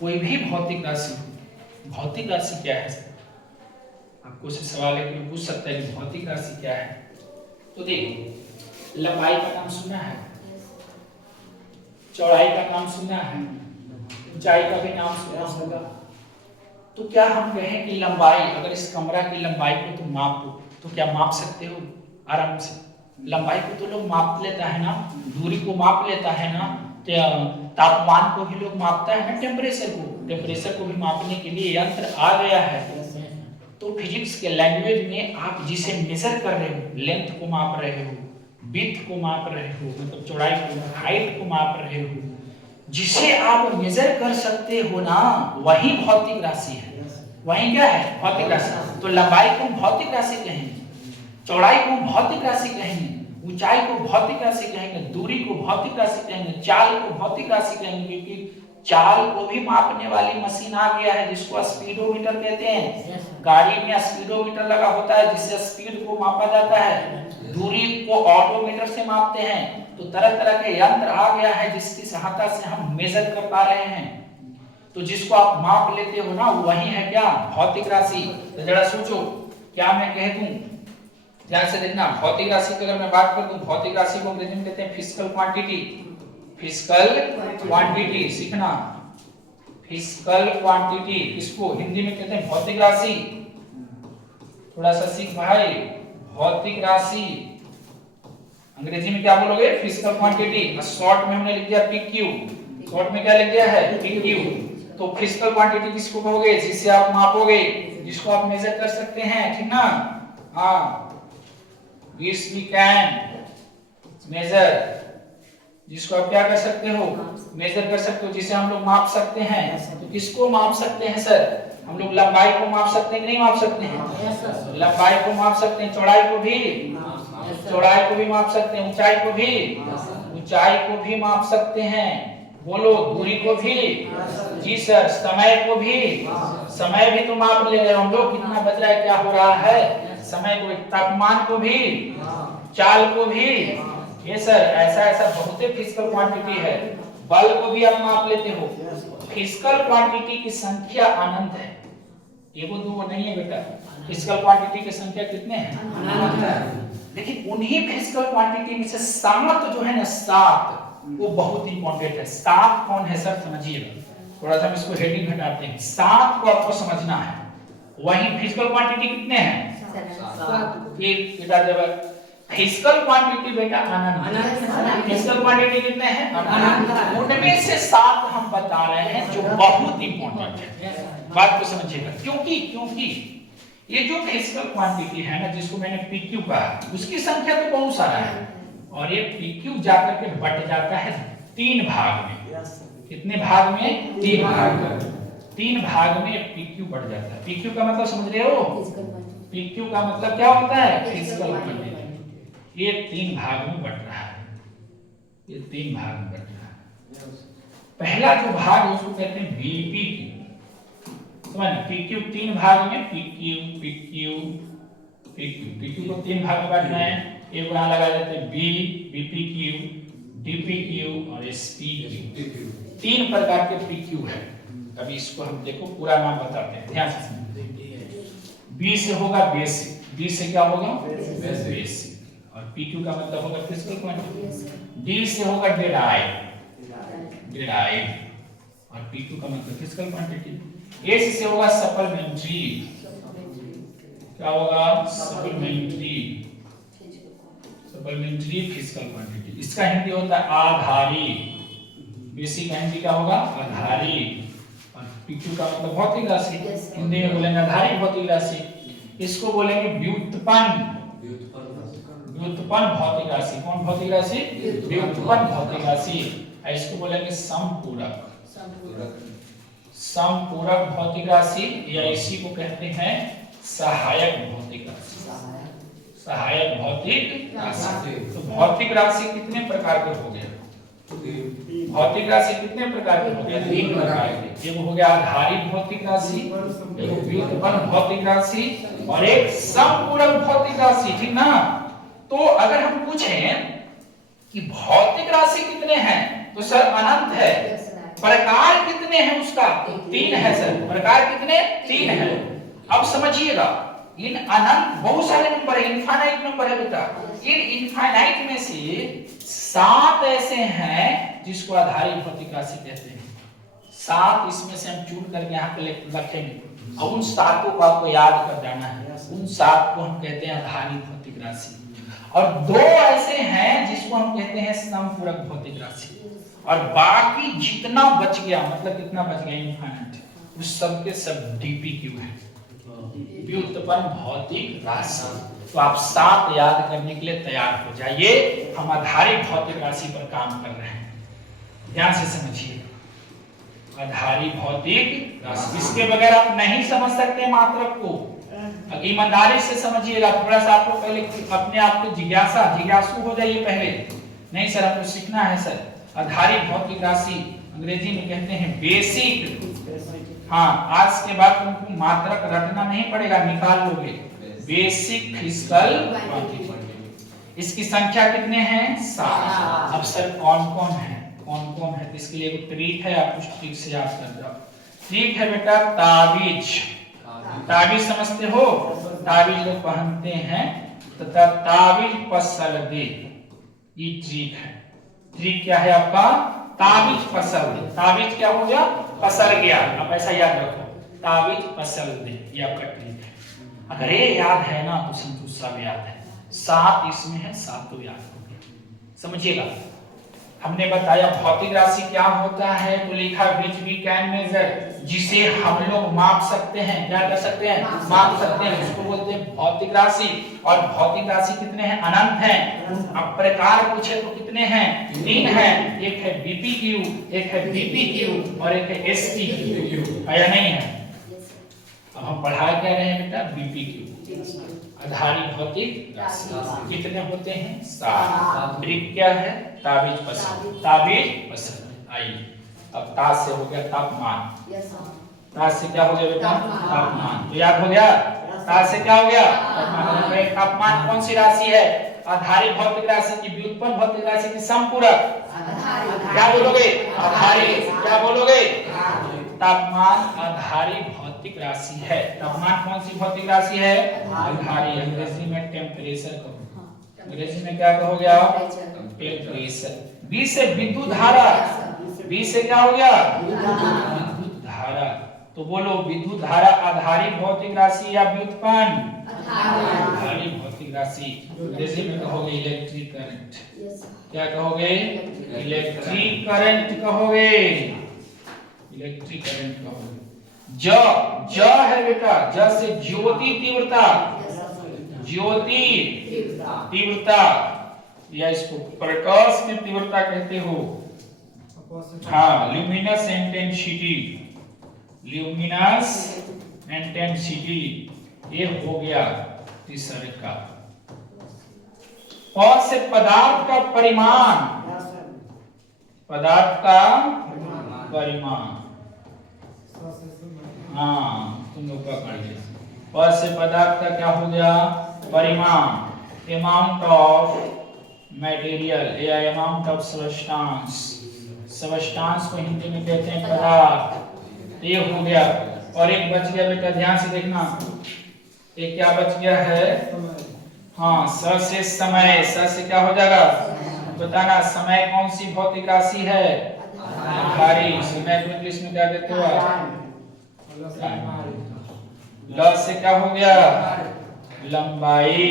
कोई भी भौतिक राशि हो। भौतिक राशि क्या है सर? आपको से सवाल है कि पूछ सकता है कि भौतिक राशि क्या है? तो देखो, लंबाई का नाम सुना है, चौड़ाई का नाम सुना है, ऊंचाई का भी नाम सुना होगा। तो क्या हम कहें कि लंबाई, अगर इस कमरा की लंबाई को तुम मापो तो क्या माप सकते हो आराम से? लंबाई को तो लोग माप लेता है ना, दूरी को माप लेता है ना, तापमान को भी लोग मापता है ना, टेम्परेचर को भी मापने के लिए यंत्र आ गया है। तो फिजिक्स के लैंग्वेज में आप जिसे मेजर कर रहे हो, लेंथ को माप रहे हो, विड्थ को माप रहे हो, मतलब चौड़ाई को, हाइट को माप रहे हो, जिसे आप मेजर कर सकते हो ना, वही भौतिक राशि है। वही क्या है? भौतिक राशि। तो लंबाई को भौतिक राशि कहेंगे, चौड़ाई को भौतिक राशि कहेंगे, ऊंचाई को भौतिक राशि कहेंगे, दूरी को भौतिक राशि कहेंगे, चाल को भौतिक राशि कहेंगे, क्योंकि चाल को भी मापने वाली मशीन आ गया है जिसको स्पीडोमीटर कहते हैं। गाड़ी में स्पीडोमीटर लगा होता है जिससे स्पीड को मापा जाता है, दूरी को ऑडोमीटर से मापते हैं। तो तरह तरह के यंत्र आ गया है जिसकी सहायता से हम मेजर कर पा रहे हैं। तो जिसको आप माप लेते हो ना, वही है क्या? भौतिक राशि। तो जरा सोचो, क्या मैं कह दूं, ध्यान से देखना, भौतिक राशि की अगर मैं बात कर दूं, भौतिक राशि को अंग्रेजी में कहते हैं फिजिकल क्वांटिटी। फिजिकल क्वांटिटी सीखना, फिजिकल क्वांटिटी, इसको हिंदी में कहते हैं भौतिक राशि। थोड़ा सा सीख भाई, भौतिक राशि अंग्रेजी में क्या बोलोगे? Physical quantity. शॉर्ट में हमने लिख दिया पीक्यू, शॉर्ट में क्या लिख दिया है? पीक्यू। तो फिजिकल क्वांटिटी किसको कहोगे? जिसे आप मापोगे, जिसको आप मेजर कर सकते हैं, ठीक ना? हाँ, which we can measure, जिसको आप क्या कर सकते हो, मेजर कर सकते हो, जिसे हम लोग माप सकते हैं। तो किसको माप सकते हैं सर? हम लोग लंबाई को माप सकते हैं कि नहीं माप सकते हैं? लंबाई को माप सकते हैं, चौड़ाई को भी, चौड़ाई को भी माप सकते हैं, ऊंचाई को भी, ऊंचाई को भी माप सकते हैं। बोलो, दूरी को भी, जी सर, समय को भी, समय भी तो माप ले रहे हम लोग, कितना बज रहा है, क्या हो रहा है, समय को, तापमान को भी, चाल को भी। ये सर ऐसा ऐसा बहुत फिजिकल क्वांटिटी है। बल को भी आप माप लेते हो। फिजिकल क्वांटिटी की संख्या अनंत है, एगो दो नहीं है बेटा। फिजिकल क्वांटिटी की संख्या कितने हैं? अनंत है। लेकिन उन्हीं फिजिकल क्वांटिटी में से सात जो है ना, सात, वो बहुत इंपॉर्टेंट है। सात कौन है सर, समझिएगा। थोड़ा सा हम इसको हेडिंग हटाते हैं। सात को आपको समझना है। वही फिजिकल क्वांटिटी कितने हैं? एक बेटा, जब फिजिकल क्वांटिटी बेटा अनंत, फिजिकल क्वांटिटी कितने हैं? अनंत। उनमें से सात हम बता रहे हैं जो बहुत इंपॉर्टेंट है। बात को समझिएगा। क्योंकि ये जो फिजिकल क्वांटिटी है ना, जिसको मैंने पीक्यू कहा, उसकी संख्या तो बहुत सारा है, और ये पीक्यू जाकर के बट जाता है तीन भाग में। कितने भाग में? तीन भाग में। तीन भाग में पीक्यू बढ़ जाता है। पीक्यू का मतलब समझ रहे हो? पीक्यू का मतलब क्या होता है? Physical quantity. ये तीन भाग में बढ़ रहा है, ये तीन भाग में बढ़ रहा है। पहला जो भाग है उसको कहते हैं बीपीक्यू। समझ, पीक्यू तीन भाग में, पीक्यू पीक्यू पीक्यू, पीक्यू को तीन भाग में बांटना है। एक यहाँ लगा देते हैं बी, बीपीक्यू, डीपीक्यू और एसपीक्यू। तीन प्रकार के पीक्यू है। अभी इसको हम देखो, पूरा नाम बताते हैं, ध्यान से समझिए। बी से होगा बेसिक, बी से क्या होगा? बेसिक। और पीक्यू का मतलब होगा फिजिकल क्वांटिटी। डी से होगा डेराइव, डेराइव, और पीक्यू का मतलब फिजिकल क्वांटिटी। एस से होगा सप्लीमेंट्री, क्या होगा? Supplementary, supplementary physical quantity. इसका हिंदी होता है आधारी। बेसिक का हिंदी क्या होगा? आधारी। और पीक्यू का मतलब भौतिक राशि, हिंदी में बोलेंगे आधारी भौतिक राशि। इसको बोलेंगे व्युत्पन्न, व्युत्पन्न भौतिक राशि। कौन भौतिक राशि? व्युत्पन्न भौतिक राशि। इसको बोलेंगे समपूरक, समपूरक भौतिक राशि, या इसी को कहते हैं सहायक भौतिक राशि, सहायक भौतिक राशि। तो भौतिक राशि कितने प्रकार के हो गए? भौतिक राशि कितने प्रकार के हो गए? तीन प्रकार के। एक हो गया आधारित भौतिक राशि, एक व्युत्पन्न भौतिक राशि, और एक समपूरक भौतिक राशि, ठीक ना? तो अगर हम पूछें कि भौतिक राशि कितने हैं, तो सर अनंत है। प्रकार कितने हैं उसका? तो तीन है सर। प्रकार कितने? तीन है। अब समझिएगा, इन अनंत बहुत सारे नंबर है, इनफाइनाइट नंबर है बेटा। इन इनफाइनाइट में से सात ऐसे हैं जिसको आधारित भौतिक राशि कहते हैं। सात इसमें से हम चुन करके यहाँ पे रखेंगे, और उन सातों को आपको याद कर जाना है। उन सात को हम कहते हैं आधारित भौतिक राशि। और दो ऐसे हैं जिसको हम कहते हैं समपूरक भौतिक राशि। और बाकी जितना बच गया, मतलब कितना बच गया इनफाइनाइट, उस सब के सब डीपीक्यू है, व्युत्पन्न भौतिक राशि। तो आप सात याद करने के लिए तैयार हो जाइए। हम आधारित भौतिक राशि पर काम कर रहे हैं, ध्यान से समझिए। आधारित भौतिक राशि, इसके बगैर आप नहीं समझ सकते मात्रक को। ईमानदारी से समझिएगा। थोड़ा सा आपको पहले अपने आप को जिज्ञासु हो जाइए पहले। नहीं सर, आपको सीखना है सर। आधारित भौतिक राशि अंग्रेजी में कहते हैं बेसिक। हाँ, आज के बाद तुमको मात्रक रटना नहीं पड़ेगा, निकाल लोगे। Basic physical quantity. इसकी संख्या कितने हैं? 7। अब सर कौन कौन है? कौन कौन है? इसके लिए एक ट्रिक है, आप कुछ ट्रिक से याद कर जाओ। ट्रिक है बेटा ताबीज। ताबीज समझते हो? ताबीज लोग पहनते हैं तथा ताबीज पसल दे, ये ट्रिक है। ट्रिक क्या है आपका? ताबीज पसल दे। ताबीज क्या हो गया? पसल गया। आप ऐसा याद रखो, ताबीज पसल दे, ये आपका ट्रिक है। अगर ये याद है ना तो संतोष सब याद है। 7 इसमें है, 7 तो याद हो गया। समझिएगा, हमने बताया भौतिक राशि क्या होता है, तो लिखा which we can measure, जिसे हम लोग माप सकते हैं। क्या कर सकते हैं? माप सकते हैं। उसको बोलते हैं भौतिक राशि। और भौतिक राशि कितने हैं? अनंत हैं। अब प्रकार पूछे तो कितने हैं? 3 हैं। एक है बीपीक्यू, एक है बीपीक्यू और एक है एसपीक्यू। है या नहीं है? अब हम पढ़ा क्या रहे हैं बेटा? बीपीक्यू आधारित भौतिक राशि। कितने होते हैं? 7। ब्रिक क्या है? ताबीज पसंद। ताबीज पसंद। आइए अब ताज से हो गया तापमान। ताज से क्या हो गया बेटा? तापमान। तो याद हो गया? ताज से क्या हो गया? तापमान। तापमान कौन सी राशि है? आधारित भौतिक राशि की व्युत्पन्न भौतिक राशि की समपूरक। क्या बोलोगे? आधारित। क्या बोलोगे? तापमान आधारित भौतिक राशि है। तापमान कौन सी भौतिक राशि है? आधारित। अंग्रेजी में टेम्परेचर कहो। अंग्रेजी में क्या कहोगे आप? टेम्परेचर। बी से विद्युत धारा। बी से क्या हो गया? विद्युत धारा। तो बोलो विद्युत धारा आधारित भौतिक राशि या व्युत्पन्न? आधारित भौतिक राशि। अंग्रेजी में कहोगे इलेक्ट्रिक करंट। क्या कहोगे? इलेक्ट्रिक करंट कहोगे। इलेक्ट्रिक करंट कहोगे। ज है बेटा। ज से ज्योति तीव्रता। ज्योति तीव्रता या इसको प्रकाश की तीव्रता कहते हो। हाँ, ल्यूमिनस इंटेंसिटी। ल्यूमिनस इंटेंसिटी ये हो गया तीसरे का। और से पदार्थ का परिमाण। पदार्थ का परिमाण। हाँ, तुम लोग का कर लिया। और से पदार्थ का क्या हो गया? परिमाण। अमाउंट ऑफ मटेरियल या अमाउंट ऑफ सब्सटेंस। सब्सटेंस को हिंदी में कहते हैं पदार्थ। ये हो गया। और एक बच गया बेटा, ध्यान से देखना। एक क्या बच गया है? हाँ, स से समय। स से क्या हो जाएगा? बताना। समय कौन सी भौतिक राशि है? आधारित। समय को इंग्लिश में क्या कहते हो आप? ल से क्या हो गया? लंबाई।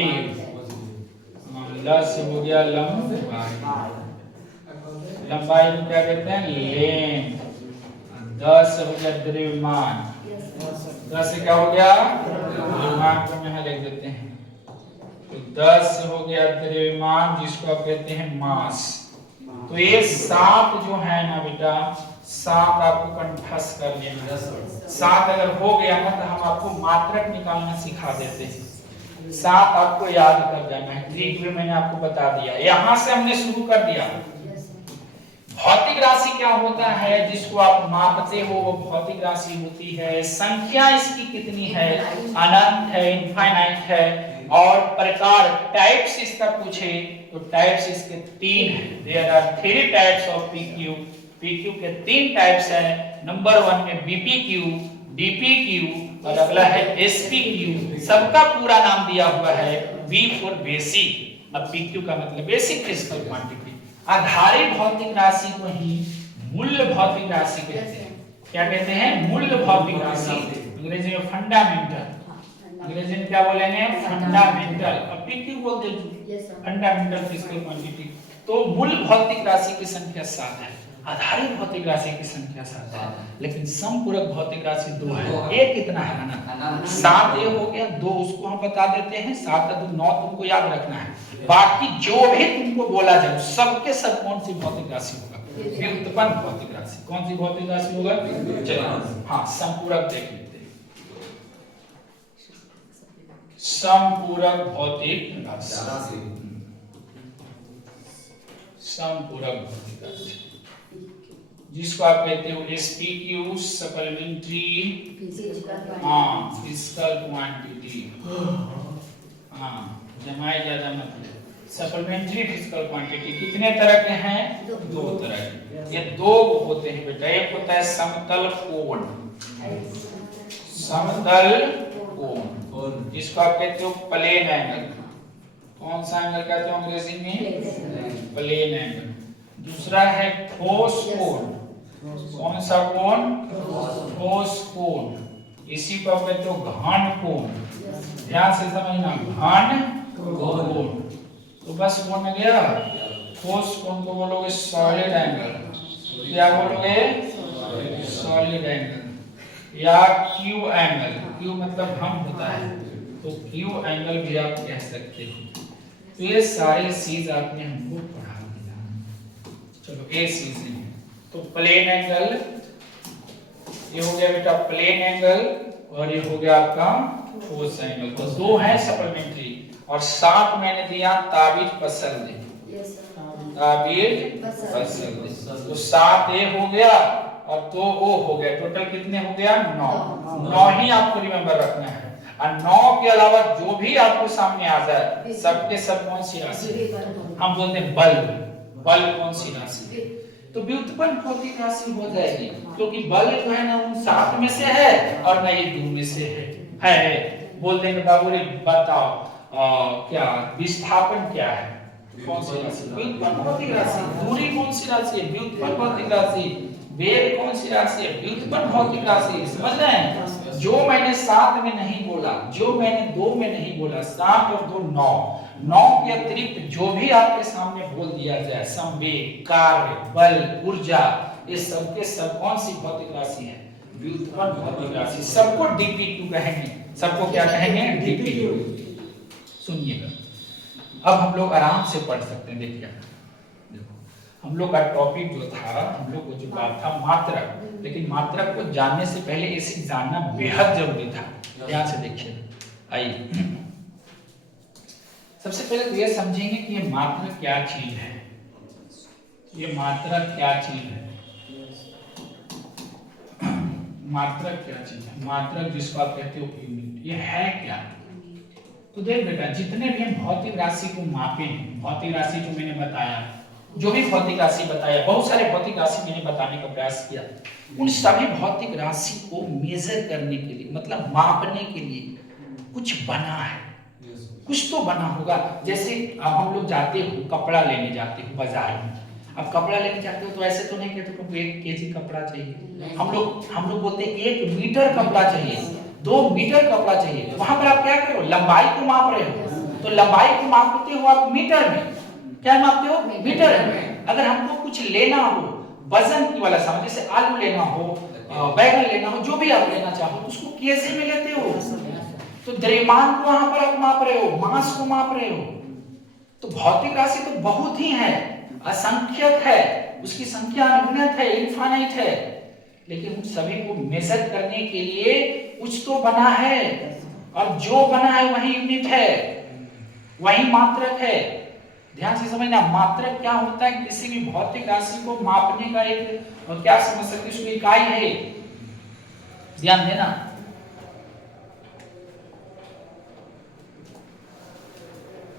ल से हो गया लंबाई। लंबाई को क्या कहते हैं? लेंथ। 10 से हो गया द्रव्यमान। 10 से क्या हो गया? द्रव्यमान को यहाँ लिख देते हैं। तो 10 से हो गया द्रव्यमान, जिसको आप कहते हैं मास। तो ये 7 जो है ना बेटा, 7 आपको कंठस्थ कर लेना। 7 अगर हो गया ना तो हम आपको मात्रक निकालना सिखा देते हैं। 7 आपको याद कर जाना है। ग्रीक में मैंने आपको बता दिया। यहां से हमने शुरू कर दिया। भौतिक राशि क्या होता है जिसको आप मापते हो? वो भौतिक राशि होती है। संख्या इसकी कितनी है? अनंत है, इनफाइनाइट है। और प्रकार टाइप्स इसका पूछे तो टाइप्स इसके 3 हैं। There are 3 types of PQ. PQ के 3 टाइप्स हैं। नंबर 1 में बीपीक्यू, डीपीक्यू और अगला है एसपीक्यू। सबका पूरा नाम दिया हुआ है बी फॉर बेसिक। अब पीक्यू का मतलब बेसिक फिजिकल क्वांटिटी। आधारित भौतिक राशि को ही मूल्य भौतिक राशि कहते हैं। क्या कहते हैं? मूल्य भौतिक राशि। अंग्रेजी में फंडामेंटल। अंग्रेजी में क्या बोलेंगे? फंडामेंटल। अब पीक्यू बोलते हैं फंडामेंटल फिजिकल क्वांटिटी। तो मूल भौतिक राशि की संख्या 7 है। आधारित भौतिक राशि की संख्या 7 है। लेकिन समपूरक भौतिक राशि 2 है। एक कितना है ना? 7 ये हो गया, 2 उसको हम बता देते हैं। 7 का 2 9 तुमको याद रखना है। बाकी जो भी तुमको बोला जाए सबके सब कौन सी भौतिक राशि होगा? व्युत्पन्न भौतिक राशि। कौन सी भौतिक राशि होगा? चलिए हाँ, समपूरक देख लेते हैं। समपूरक भौतिक राशि। समपूरक भौतिक राशि जिसको आप कहते हो एसपीक्यू, सप्लीमेंट्री फिजिकल क्वांटिटी। जमाए ज्यादा मतलब सप्लीमेंट्री फिजिकल क्वांटिटी। कितने तरह के हैं? 2 तरह के। ये 2 होते हैं बेटा। एक होता है समतल कोण। समतल कोण जिसको आप कहते हो प्लेन एंगल। कौन सा एंगल कहते हो अंग्रेजी में? Plane angle. दूसरा है ठोस कोण। कौन सा कोण? ठोस कोण। इसी को आप कहते हो घन कोण। ध्यान से समझना, घन कोण। तो बस बन गया। ठोस कोण को बोलोगे सॉलिड एंगल। क्या बोलोगे? Solid angle. या क्यू एंगल, क्यू मतलब हम होता है, तो क्यू एंगल भी आप कह सकते हो। तो ये सारे चीज आपने हमको पढ़ा दिया। चलो ए चीज है, तो प्लेन एंगल, ये हो गया बेटा प्लेन एंगल, और ये हो गया आपका ठोस एंगल। तो दो है सप्लीमेंट्री, और साथ मैंने दिया ताबीज पसल दे, ताबीज पसल दे, तो 7 ए हो गया और 2 ओ हो गया, टोटल कितने हो गया 9। 9 ही आपको रिमेंबर रखना है, और 9 के अलावा जो भी आपको सामने आ जाए सबके सब कौन सी राशि, हम बोलते हैं बल, बल कौन सी राशि, तो व्युत्पन्न भौतिक राशि हो जाएगी, क्योंकि बल जो है ना उन 7 में से है और न ही 2 में से है। बोल देंगे बाबू रे बताओ क्या विस्थापन क्या है, कौन सी राशि, व्युत्पन्न भौतिक राशि, दूरी कौन सी राशि है, व्युत्पन्न भौतिक राशि, वेग कौन सी राशि है, व्युत्पन्न भौतिक राशि। समझ रहे हैं, जो मैंने 7 में नहीं बोला, जो मैंने 2 में नहीं बोला, 7 और 2 9, 9 के अतिरिक्त जो भी आपके सामने बोल दिया जाए, संवेग, कार्य, बल, ऊर्जा, ये सब के सब कौन सी भौतिक राशि है, व्युत्पन्न भौतिक राशि। सबको डीपी2 कहेंगे, सबको क्या कहेंगे, डीपी2। सुनिएगा, अब हम लोग आराम से पढ़ सकते हैं। देखिए देखो हम लोग का टॉपिक जो था, हम लोग को जो बात था मात्रक, लेकिन मात्रक को जानने से पहले इसे जानना बेहद जरूरी था। ध्यान से देखिए, आइए सबसे पहले तो ये समझेंगे कि ये मात्रक क्या चीज है, ये मात्रक क्या चीज है, मात्रक क्या चीज है, मात्रक जिसको आप कहते हो यूनिट, ये है क्या। तो देख बेटा, जितने भी हम भौतिक राशि को मापे हैं, भौतिक राशि जो मैंने बताया, जो भी भौतिक राशि बताया, बहुत सारे भौतिक राशि मैंने बताने का प्रयास किया, उन सभी भौतिक राशि को मेजर करने के लिए, मतलब मापने के लिए कुछ बना है, कुछ तो बना होगा। जैसे अब हम लोग जाते हो, कपड़ा लेने जाते हो बाजार में, अब कपड़ा लेने जाते हो तो ऐसे तो नहीं कहते तुमको 1 केजी कपड़ा चाहिए, हम लोग बोलते हैं 1 मीटर कपड़ा चाहिए, 2 मीटर कपड़ा चाहिए। वहां पर आप क्या करो, लंबाई को माप रहे हो, तो लंबाई को मापते हो आप मीटर में, क्या मापते हो, मीटर में। अगर हमको कुछ लेना हो वजन की वाला सामान, जैसे आलू लेना हो, बैगन लेना हो, जो भी आप लेना चाहो, तो उसको केजी में लेते हो, तो द्रव्यमान को वहां पर आप माप रहे हो, मास को माप रहे हो। तो भौतिक राशि तो बहुत ही है, असंख्यक है, उसकी संख्या अनगिनत है, इनफाइनाइट है, लेकिन उन सभी को मेजर करने के लिए कुछ तो बना है, और जो बना है वही यूनिट है, वही मात्रक है। ध्यान से समझना, मात्रक क्या होता है, किसी भी भौतिक राशि को मापने का एक, और क्या समझ सकते हैं, उसकी इकाई है। ध्यान देना,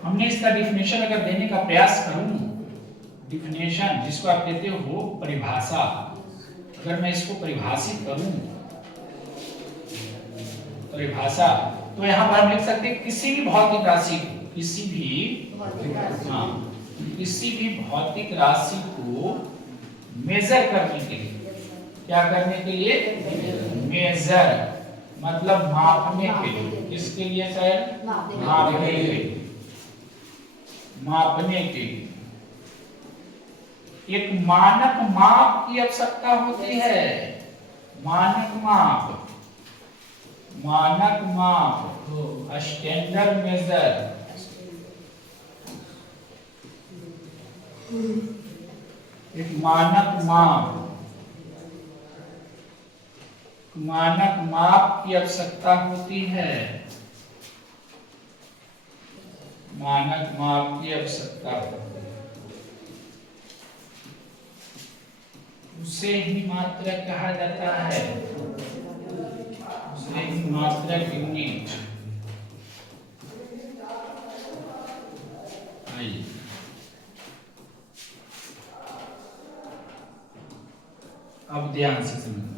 हमने इसका डिफिनेशन अगर देने का प्रयास करूं, डिफिनेशन जिसको आप कहते हो परिभाषा, अगर मैं इसको परिभाषित करूं, परिभाषा, तो यहां पर हम लिख सकते हैं किसी भी भौतिक राशि को, किसी भी भौतिक राशि को मेजर करने के लिए, क्या करने के लिए, मेजर मतलब मापने के लिए, किसके लिए सर, मापने के लिए, मापने के लिए एक मानक माप की आवश्यकता होती है, मानक माप, मानक माप, स्टैंडर्ड मेजर, एक मानक माप, मानक माप की आवश्यकता होती है, मानक माप की आवश्यकता होती है, उसे ही मात्रक कहा जाता है, उसे ही मात्रक यूनिट। आइए अब ध्यान से समझो,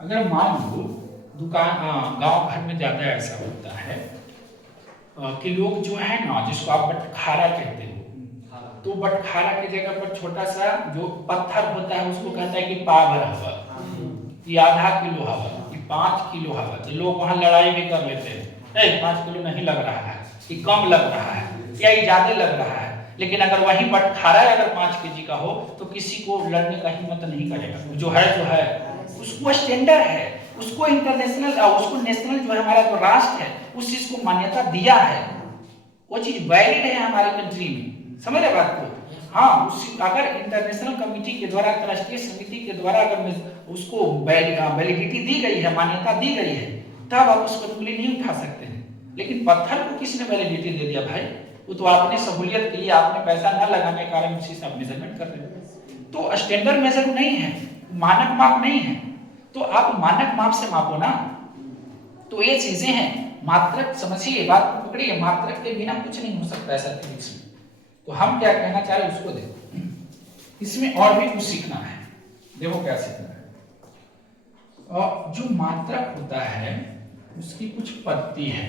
अगर मान लो दुकान, गांव घर में ज्यादा ऐसा होता है कि लोग जो है ना, जिसको आप बटखारा कहते हो, तो बटखारा की जगह पर छोटा सा जो पत्थर होता है उसको कहता है कि पाभर हवा, कि आधा किलो हवा, कि 5 किलो हवा, तो लोग वहां लड़ाई भी कर लेते हैं, 5 किलो नहीं लग रहा है, कि कम लग रहा है, या ये ज्यादा लग रहा है। लेकिन अगर वही बटखारा अगर 5 केजी का हो तो किसी को लड़ने का हिम्मत नहीं करेगा, जो है उसको स्टैंडर्ड है, उसको इंटरनेशनल उसको नेशनल जो है हमारा जो राष्ट्र है उस चीज को मान्यता दिया है, वो चीज वैलिड है हमारे कंट्री में, समझ रहे बात को। हाँ, अगर इंटरनेशनल कमिटी के द्वारा, अंतर्राष्ट्रीय समिति के द्वारा अगर उसको वैलिडिटी दी गई है, मान्यता दी गई है, तब आप उस पर उंगली नहीं उठा सकते हैं। लेकिन पत्थर को किसने वैलिडिटी दे दिया भाई? वो तो आपने सहूलियत की, आपने पैसा न लगाने के कारण उसी से आप मेजरमेंट कर रहे हैं। तो स्टैंडर्ड मेजर नहीं है, मानक माप नहीं है, तो आप मानक माप से मापो ना। तो ये चीजें हैं, मात्रक समझिए, बात को पकड़िए, मात्रक के बिना कुछ नहीं हो सकता ऐसा फिजिक्स में। तो हम क्या कहना चाह रहे हैं उसको देखो, इसमें और भी कुछ सीखना है। देखो क्या सीखना है, और जो मात्रक होता है उसकी कुछ पद्धति है,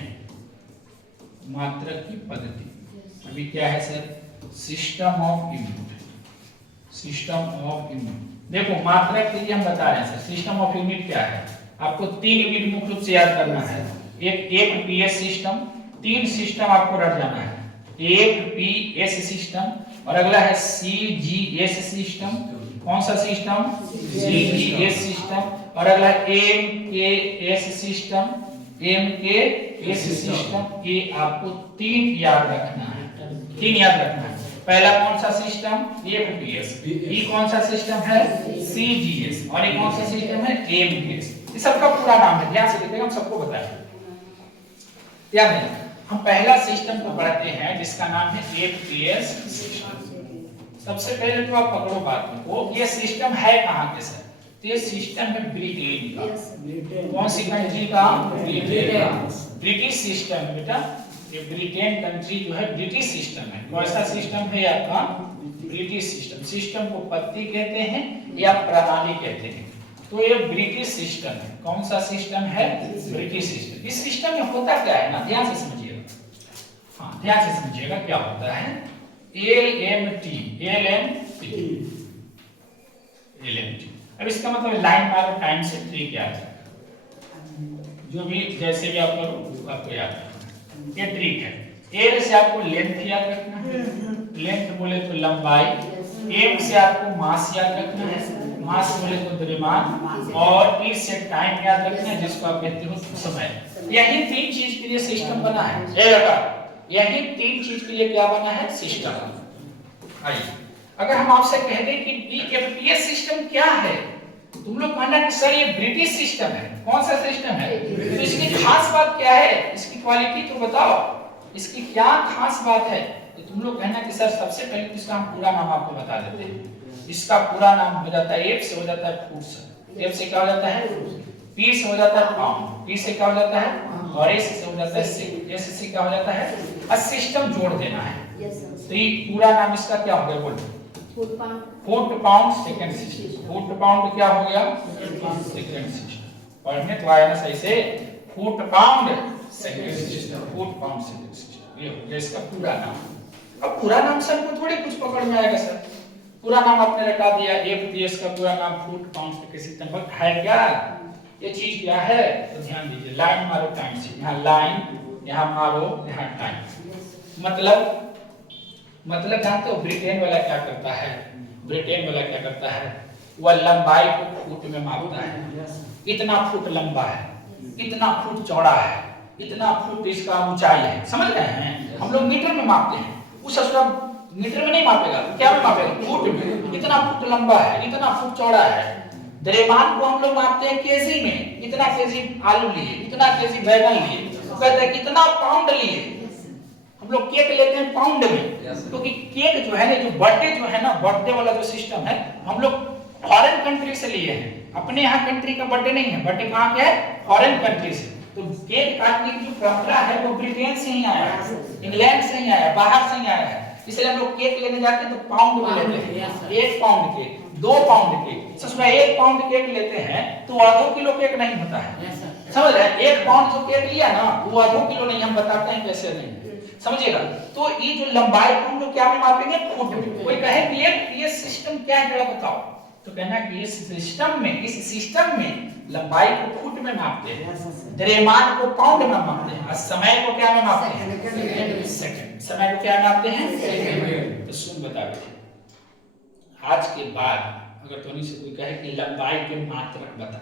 मात्रक की पद्धति। अभी क्या है sir? System of unit, system of unit. देखो मात्रक के लिए हम बता रहे हैं सर, सिस्टम ऑफ यूनिट क्या है? आपको 3 यूनिट मुख्य रूप से याद करना है। एक पीएस सिस्टम, 3 सिस्टम आपको रट जाना है। एक पीएस सिस्टम, और अगला है सीजीएस सिस्टम। कौन सा सिस्टम? CGS system. और अगला है एमकेएस सिस्टम, एमकेएस सिस्टम। ये आपको 3 याद रखना है, 3 याद रखना है। पहला कौन सा सिस्टम? एफपीएस। ये कौन सा सिस्टम है? सीजीएस। और ये कौन सा सिस्टम है? एमकेएस। ये सबका पूरा नाम है, ध्यान से देखिएगा, हम सबको बताएंगे। याद है, हम पहला सिस्टम को पढ़ते हैं जिसका नाम है एफपीएस सिस्टम। सबसे पहले तो आप पकड़ो बात को, ये सिस्टम है कहां के सर? तो ये सिस्टम है ब्रिटेन का। कौन सी कंट्री का? ब्रिटेन। ब्रिटिश सिस्टम है बेटा, ये ब्रिटेन कंट्री जो है ब्रिटिश सिस्टम है। कौन-सा सिस्टम है आपका? British system. सिस्टम को पद्धति कहते हैं या प्रणाली कहते हैं। तो ये ब्रिटिश सिस्टम है। कौन सा सिस्टम है? British system. इस सिस्टम में होता क्या है ना, ध्यान से समझिएगा। हाँ, ध्यान से समझिएगा क्या होता है। LMT, LMT, LMT. अब इसका मतलब लाइन मारो, टाइम से ट्री क्या है, जो भी जैसे भी आप करो आपको याद रखना। ये ट्रिक है। एल से आपको लेंथ याद रखना है, लेंथ बोले तो लंबाई। एम से आपको मास याद रखना है, मास बोले तो द्रव्यमान। और टी से टाइम याद रखना है, जिसको आप कहते हो समय। यही 3 चीज के लिए सिस्टम बना है। यही 3 चीज के लिए क्या बना है? सिस्टम। आइए, अगर हम आपसे कह दें कि बीएफपीएस सिस्टम क्या है, तुम लोग कहना कि सर ये ब्रिटिश सिस्टम है। कौन सा सिस्टम है? तो इसकी खास बात क्या है? इसकी क्वालिटी तो बताओ, इसकी क्या खास बात है? तो तुम लोग कहना कि सर सबसे पहले तो इसका हम पूरा नाम आपको बता देते हैं। इसका पूरा नाम हो जाता है, एफ से हो जाता है फुट, एफ से क्या हो जाता है? पी से हो जाता है पाउंड, पी से क्या हो जाता है? और एस से हो जाता है सेक, एस से क्या हो जाता है? और सिस्टम जोड़ देना है। तो ये पूरा नाम इसका क्या हो गया? बोलो। Foot pound second system. Foot pound क्या हो गया? Second system. पढ़ने तो आया ना सही से, foot pound second system, foot pound second system. ये हो गया इसका पूरा नाम। अब पूरा नाम सर को थोड़ी कुछ पकड़ में आएगा सर, पूरा नाम आपने रखा दिया, एफपीएस का पूरा नाम foot pound second system. But है क्या ये चीज? क्या है? तो ध्यान दीजिए, लाइन मारो टाइम से, यहाँ लाइन, यहाँ मारो, यहाँ टाइम। मतलब जानते हो ब्रिटेन वाला क्या करता है? ब्रिटेन वाला क्या करता है? वह लंबाई को फुट में मापता है। इतना फुट लंबा है, इतना फुट चौड़ा है, इतना फुट इसका ऊंचाई है। समझ रहे हैं? हम लोग मीटर में मापते हैं, उस ससुरा मीटर में नहीं मापेगा, क्या में मापेगा? फुट में। इतना फुट लंबा है, इतना फुट चौड़ा है। द्रव्यमान को हम लोग मापते हैं केजी में, इतना केजी आलू लिए, इतना केजी बैगन लिए, तो कहते हैं कितना पाउंड लिए। हम लोग केक लेते हैं पाउंड में, क्योंकि केक जो है ना, जो बर्थडे जो है ना, बर्थडे वाला जो सिस्टम है, हम लोग फॉरेन कंट्री से लिए हैं। अपने यहाँ कंट्री का बर्थडे नहीं है, बर्थडे कहाँ के है? फॉरेन कंट्री से। तो केक काटने की जो परंपरा है वो ब्रिटेन से ही आया है, इंग्लैंड से ही आया है, बाहर से ही आया है। इसलिए हम लोग केक लेने जाते हैं तो पाउंड में लेते हैं। 1 पाउंड केक, 2 पाउंड केक। सच में 1 पाउंड केक लेते हैं तो 2 किलो केक नहीं होता है। समझ रहे हैं? 1 पाउंड जो केक लिया ना, वो 2 किलो नहीं। हम बताते हैं कैसे नहीं, समझिएगा। तो ये जो लंबाई को हम लोग क्या में मापेंगे? फुट में। कोई कहे कि ये सिस्टम क्या है जरा बताओ, तो कहना कि इस सिस्टम में लंबाई को फुट में मापते हैं, द्रव्यमान को पाउंड में मापते हैं, और समय को क्या में मापते हैं? सेकंड। समय को क्या मापते हैं? सेकंड। तो सुन बता बेटे, आज के बाद अगर तोनी से कोई कहे कि लंबाई के मात्रक बता,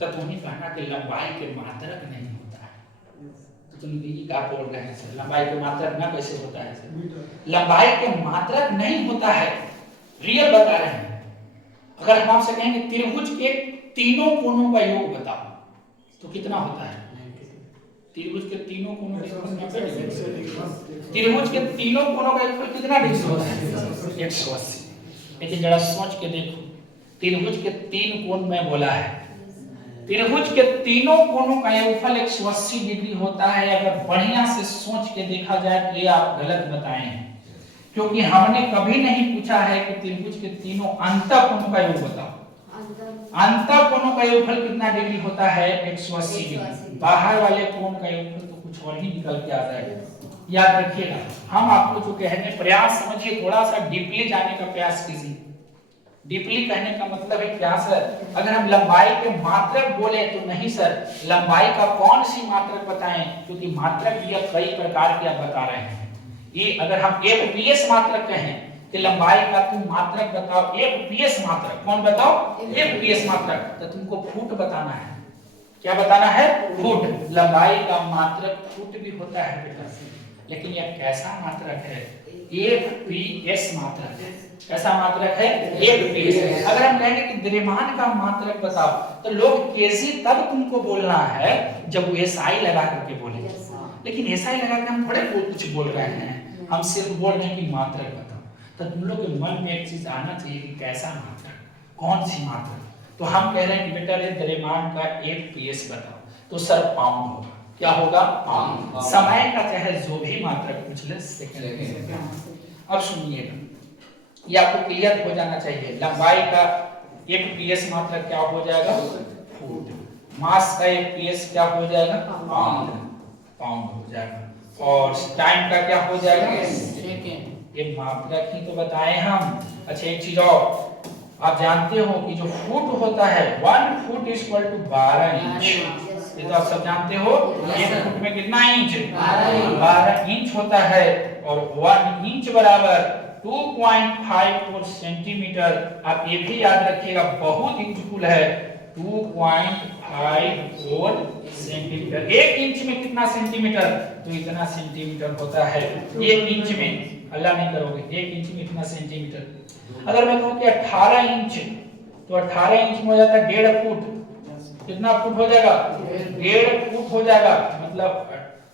तो तुम्हें कहना कि लंबाई के मात्रक नहीं होता है, तो तुम ये क्या बोल रहे हैं सर? लंबाई के मात्रक ना कैसे होता है सर? लंबाई के मात्रक नहीं होता है, रियल बता रहे हैं। अगर हम आपसे कहेंगे त्रिभुज के तीनों कोणों का योग बताओ तो कितना होता है? त्रिभुज के तीनों कोणों का त्रिभुज के तीनों कोणों का योगफल कितना डिग्री होता है? 180। लेकिन जरा सोच के देखो, त्रिभुज के तीन कोण में बोला है, त्रिभुज के तीनों कोणों का योगफल 180 डिग्री होता है। अगर बढ़िया से सोच के देखा जाए तो ये आप गलत बताए हैं, क्योंकि हमने कभी नहीं पूछा है कि त्रिभुज के तीनों अंतःकोणों का योग बताओ। अंतःकोणों का योगफल कितना डिग्री होता है? 180 डिग्री। बाहर वाले कोण का योगफल तो कुछ और ही निकल के आता है। याद रखिएगा, हम आपको जो कहने प्रयास समझिए, थोड़ा सा डीपली जाने का प्रयास कीजिए। डीपली कहने का मतलब है क्या सर? अगर हम लंबाई के मात्रक बोले तो नहीं सर, लंबाई का कौन सी मात्रक बताएं, क्योंकि मात्रक भी अब कई प्रकार के आप बता रहे हैं। ये अगर हम एफपीएस मात्रक कहें कि लंबाई का तुम मात्रक बताओ, एफपीएस मात्रक कौन बताओ? एफपीएस मात्रक, तो तुमको फुट बताना है। क्या बताना है? फुट। लंबाई का मात्रक फुट भी होता है बेटा, लेकिन यह कैसा मात्रक है? एफपीएस मात्रक है। कैसा मात्रक है? एफपीएस। अगर हम कहेंगे कि द्रव्यमान का मात्रक बताओ तो लोग केजी तब तुमको बोलना है जब वो एसआई लगा करके बोले, लेकिन एसआई लगा के हम थोड़े कुछ बोल रहे हैं, हम सिर्फ बोल रहे हैं कि मात्रक बताओ। तो तुम लोग के मन में एक चीज आना चाहिए कि कैसा मात्रक, कौन सी मात्रक। तो हम कह रहे हैं कि बेटा ये द्रव्यमान का एफपीएस बताओ, तो सर पाउंड होगा। क्या होगा? पाउंड। समय का चाहे जो भी मात्रक पूछ ले, सेकंड। अब सुनिएगा, ये आपको क्लियर हो जाना चाहिए। लंबाई का एफपीएस मात्रक क्या हो जाएगा? फुट। मास का एफपीएस क्या हो जाएगा? पाउंड। पाउंड हो जाएगा। और टाइम का क्या हो जाएगा? सेकंड। ये मात्रक ही तो बताए हम। अच्छा एक चीज और, आप जानते हो कि जो फुट होता है 1 foot is equal to 12 inch. ये तो आप सब जानते हो। एक फुट में कितना इंच? 12 इंच होता है। और 1 इंच बराबर 2.54 सेंटीमीटर। आप ये भी याद रखिएगा, बहुत यूजफुल है। 2.54 सेंटीमीटर। 1 इंच में कितना सेंटीमीटर? तो इतना सेंटीमीटर होता है 1 इंच में। अल्लाह नहीं करोगे, 1 इंच में इतना सेंटीमीटर। अगर मैं कहूं कि 18 इंच, तो 18 इंच में हो जाता है 1.5 फुट। कितना फुट हो जाएगा? 1.5 फुट हो जाएगा। मतलब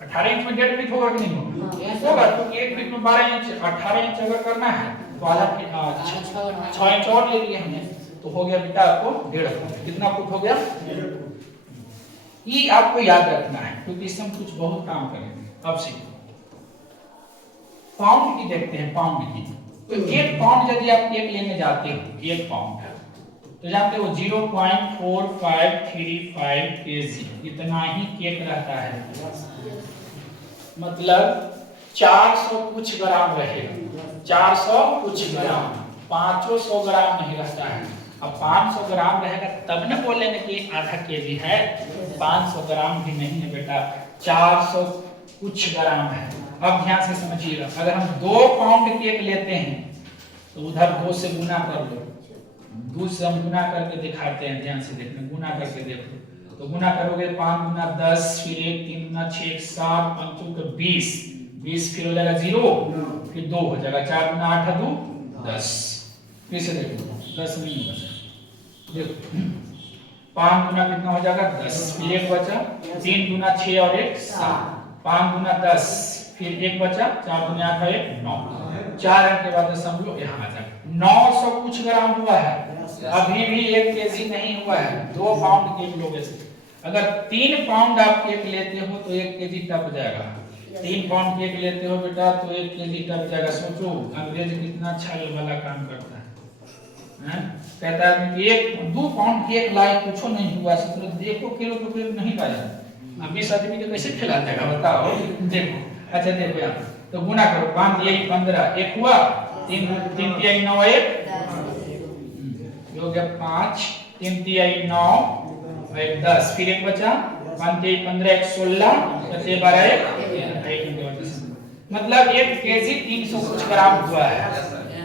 18 इंच में 1.5 फीट होगा कि नहीं होगा? क्योंकि 1 फीट में 12 इंच, 18 इंच अगर करना है तो आधा फीट 6 इंच और ले लिए हमने, तो हो गया बेटा आपको 1.5 फुट। कितना फुट हो गया? ये आपको याद रखना है, क्योंकि इससे हम कुछ बहुत काम करेंगे। अब सीखो, पाउंड की देखते हैं। पाउंड की, तो 1 पाउंड यदि आप केक लेने जाते हो, 1 पाउंड तो जानते हो 0.4535 केजी, इतना ही केक रहता है। मतलब 400 कुछ ग्राम रहेगा, 400 कुछ ग्राम, 500 ग्राम नहीं रहता है। अब 500 ग्राम रहेगा तब न बोलेंगे कि आधा केजी है। 500 ग्राम भी नहीं है बेटा, 400 कुछ ग्राम है। अब ध्यान से समझिएगा, अगर हम 2 पाउंड केक लेते हैं तो उधर 2 से गुना कर लो, 2 से हम गुना करके दिखाते हैं। ध्यान से देखना, गुना करके देखो तो गुना करोगे 5 गुना 10, फिर 1 3 गुना 6 7 5 का 20, 20 फिर हो जाएगा 0, फिर 2 हो जाएगा, 4 गुना 8 2 10। फिर से देखो 10 नहीं होगा, देखो 5 गुना कितना हो जाएगा 10, फिर 1 बचा, 3 गुना 6 और 1 7, 5 गुना 10, फिर 1 बचा, 4 गुना 8 और 1 9, 4 के बाद समझ लो यहाँ आ जाएगा 900 कुछ ग्राम हुआ है। अभी भी 1 केजी नहीं हुआ है। 2 पाउंड केक लोगे से, अगर 3 पाउंड आप केक लेते हो तो 1 केजी टप जाएगा। 3 पाउंड केक लेते हो बेटा तो 1 केजी टप जाएगा। सोचो अंग्रेज कितना छल वाला काम करता है। कहता है कि 2 पाउंड केक लाए, कुछ नहीं हुआ, सोचो देखो किलो तो केक नहीं पाया। अब 20 आदमी को कैसे खिला देगा बताओ? देखो, अच्छा देखो यहाँ तो गुना करो, 5 3 15, 1 हुआ, 3 3 3 9 1 हो गया, 5 3 3 9 1 10, फिर 1 बचा, 5 3 15 1 16, 7 12 1 मतलब 1 केजी 300 कुछ ग्राम हुआ है।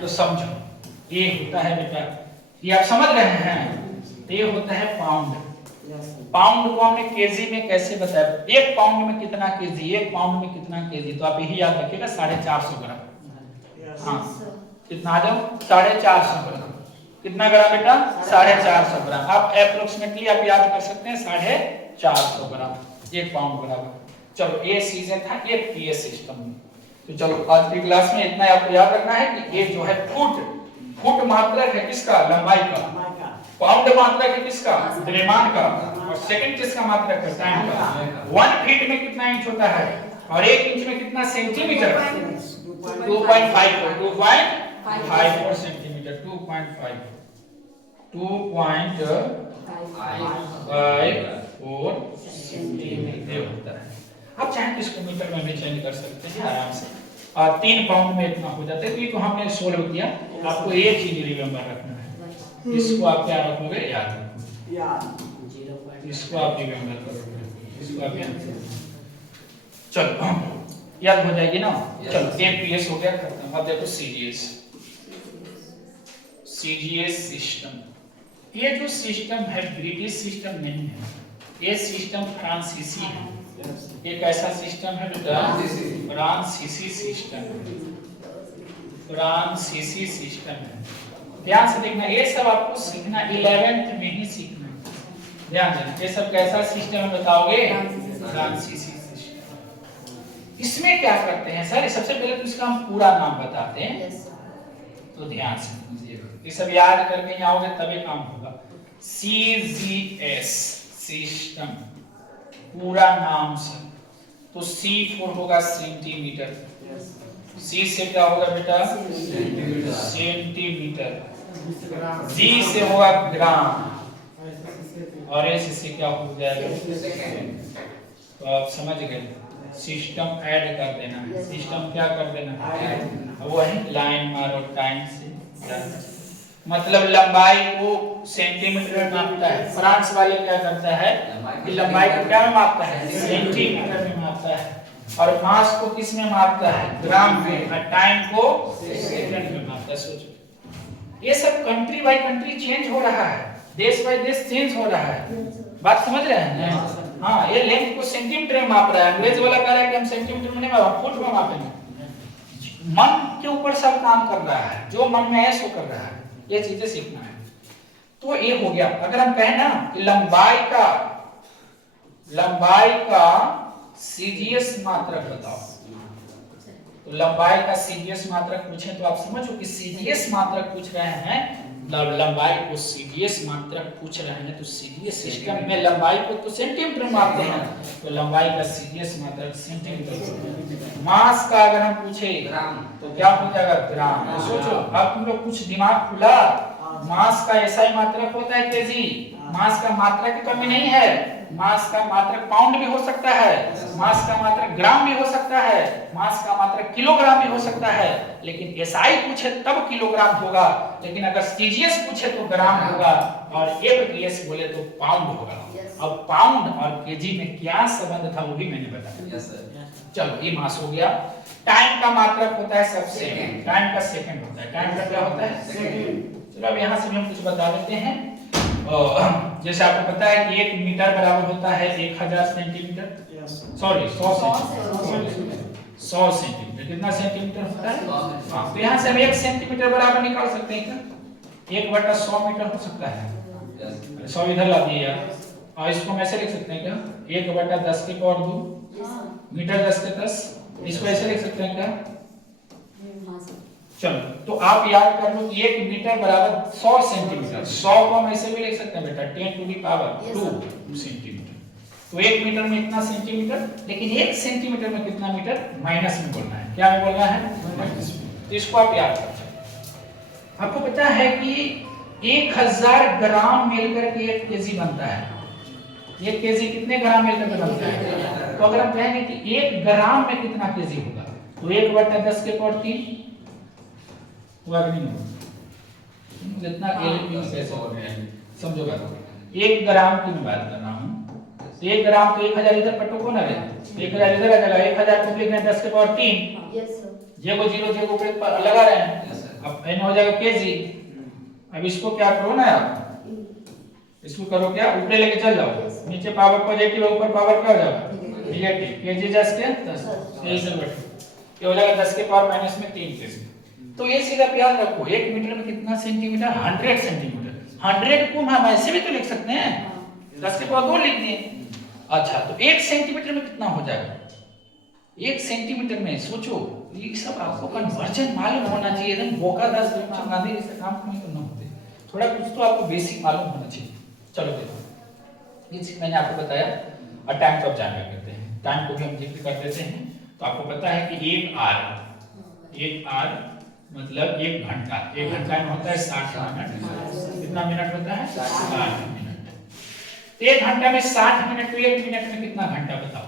तो समझो ये होता है बेटा, ये आप समझ रहे हैं, ये होता है पाउंड। पाउंड को हमने केजी में कैसे बताया, एक पाउंड में कितना केजी, एक पाउंड में कितना केजी, तो आप यही याद रखिएगा 450 ग्राम। हाँ कितना आ जाओ 450 ग्राम, कितना ग्राम बेटा 450 ग्राम। आप अप्रोक्सीमेटली आप याद कर सकते हैं 450 ग्राम एक पाउंड बराबर। चलो ये चीजें था एक पीएस सिस्टम में। तो चलो आज की क्लास में इतना आपको याद रखना है कि ये जो है फुट मात्रक है किसका, लंबाई का, पाउंड मात्रक है किसका, द्रव्यमान का, और सेकंड किसका मात्रक है, टाइम का। 1 फीट में कितना इंच होता है और 1 इंच में कितना सेंटीमीटर, 2.54 सेंटीमीटर, 2.54 सेंटीमीटर होता है। आप चाहे तो इसको मीटर में भी चेंज कर सकते हैं आराम से, और 3 पाउंड में इतना हो जाता है। तो ये तो हमने सोल्व किया, आपको एक चीज रिमेंबर रखना है, इसको आप क्या रखोगे, याद रखोगे, इसको आप रिमेंबर करोगे, इसको आप याद करोगे। चलो याद हो जाएगी ना। चलो एपीएस हो गया खत्म। अब देखो सीजीएस सिस्टम। ये जो सिस्टम है ब्रिटिश सिस्टम नहीं है, ये सिस्टम फ्रांसीसी है। एक ऐसा सिस्टम है बेटा फ्रांसीसी सिस्टम, फ्रांसीसी सिस्टम है। ध्यान से देखना, ये सब आपको सीखना 11th में ही सीखना है, ध्यान देना। ये सब कैसा सिस्टम है बताओगे, फ्रांसीसी सिस्टम। इसमें क्या करते हैं सर, सबसे पहले तो इसका हम पूरा नाम बताते हैं, तो ध्यान से समझिएगा, ये सब याद करके आओगे तभी काम होगा। सीजीएस सिस्टम पूरा नाम से, तो सी फॉर होगा सेंटीमीटर, सी से क्या होगा बेटा सेंटीमीटर, जी से होगा ग्राम, और एस से क्या हो जाएगा सेकंड। तो आप समझ गए, सिस्टम ऐड कर देना है, सिस्टम क्या कर देना है, वही लाइन मारो टाइम से। मतलब लंबाई को सेंटीमीटर में मापता है, फ्रांस वाले क्या करता है कि लंबाई को क्या में मापता है, सेंटीमीटर में मापता है, और मास को किस में मापता है, ग्राम में, और टाइम को सेकंड में मापता है। सोचो ये सब कंट्री बाय कंट्री चेंज हो रहा है, देश बाय देश चेंज हो रहा है, बात समझ रहे हैं। हाँ ये लेंथ को सेंटीमीटर में माप रहा है, अंग्रेज वाला कह रहा है कि हम सेंटीमीटर में नहीं मापेंगे, फुट में मापेंगे। मन के ऊपर सब काम कर रहा है, जो मन में है सो कर रहा है, ये चीजें सीखना है। तो ये हो गया। अगर हम कहें ना कि लंबाई का सीजीएस मात्रक बताओ, तो लंबाई का सीजीएस मात्रक पूछे तो आप समझो कि सीजीएस मात्रक पूछ रहे हैं, लंबाई को सीजीएस मात्रक पूछ रहे हैं, तो सीजीएस सिस्टम में लंबाई को तो सेंटीमीटर में मापते हैं, तो लंबाई का सीजीएस मात्रक सेंटीमीटर। मास का अगर हम पूछे तो क्या हो जाएगा, ग्राम। तो सोचो अब तुम लोग कुछ दिमाग खुला, मास का ऐसा ही मात्रक होता है केजी, मास का मात्रक की कमी नहीं है, मास का मात्रक पाउंड भी हो सकता है, मास का मात्रक ग्राम भी हो सकता है, मास का मात्रक किलोग्राम भी हो सकता है, लेकिन एसआई पूछे तब किलोग्राम होगा, लेकिन अगर सीजीएस पूछे तो ग्राम होगा, और एफपीएस बोले तो पाउंड होगा। अब पाउंड और केजी में क्या संबंध था वो भी मैंने बताया। चलो ये मास हो गया। टाइम का मात्रक होता है सबसे, टाइम का सेकंड होता है, टाइम का क्या होता है सेकंड। चलो अब यहाँ से भी हम कुछ बता देते हैं। जैसे आपको पता है कि 1 मीटर बराबर होता है 1000 सेंटीमीटर, सॉरी 100 सेंटीमीटर। कितना सेंटीमीटर होता है, हाँ, तो यहाँ से हम 1 सेंटीमीटर बराबर निकाल सकते हैं क्या, 1/100 मीटर हो सकता है। 100 इधर ला दिए यार, और इसको हम ऐसे लिख सकते हैं क्या, 1/10 के पावर 2 मीटर 10 के 10, इसको ऐसे लिख सकते हैं क्या। चलो तो आप याद कर लो कि 1 मीटर बराबर 100 सेंटीमीटर, 100 को हम ऐसे भी लिख सकते हैं बेटा 10 टू द पावर 2 सेंटीमीटर। तो 1 मीटर में इतना सेंटीमीटर, लेकिन 1 सेंटीमीटर में कितना मीटर, माइनस में बोलना है, क्या में बोलना है, माइनस में। तो इसको आप याद रखें। आपको पता है कि 1000 ग्राम मिलकर के 1 केजी बनता है, 1 केजी कितने ग्राम मिलकर बनता है। तो अगर हम कहेंगे कि 1 ग्राम में कितना केजी होगा, तो 1/10 के पावर 3 हुआ कि नहीं, जितना कैसे हो गया समझो बात। 1 ग्राम की मैं बात कर रहा हूँ, 1 ग्राम तो 1000 इधर पटो को ना रहे, 1000 इधर आ जाएगा, 1000 को लिख दें 10 के पावर 3, जेको 0 जेको पे लगा रहे हैं, अब n हो जाएगा केजी। अब इसको क्या करो ना आप, इसको करो क्या, ऊपर लेके चल जाओ, नीचे पावर पॉजिटिव है, ऊपर पावर क्या हो जाएगा नेगेटिव, kg 10 के 10 यही सब बैठो, ये हो जाएगा 10 के पावर माइनस में 3 kg। तो ये सीधा याद रखो 1 मीटर में कितना सेंटीमीटर, 100 सेंटीमीटर। 100 को हम ऐसे भी तो लिख सकते हैं, 10 के पावर 2 लिख दिए। अच्छा तो 1 सेंटीमीटर में कितना हो जाएगा, 1 सेंटीमीटर में सोचो, ये सब आपको कन्वर्जन मालूम होना चाहिए, एकदम बोका 10 गांधी जैसे काम नहीं करना होते, थोड़ा कुछ तो आपको बेसिक मालूम होना चाहिए। चलो देखो ये चीज मैंने आपको बताया। और टाइम कब जानना करते हैं, टाइम को भी हम जिक्र कर देते हैं। तो आपको पता है कि 1 आवर मतलब 1 घंटा, 1 घंटा में होता है 60 मिनट। कितना मिनट होता है 60 मिनट। 1 घंटा में 60 मिनट, तो 1 मिनट में कितना घंटा बताओ,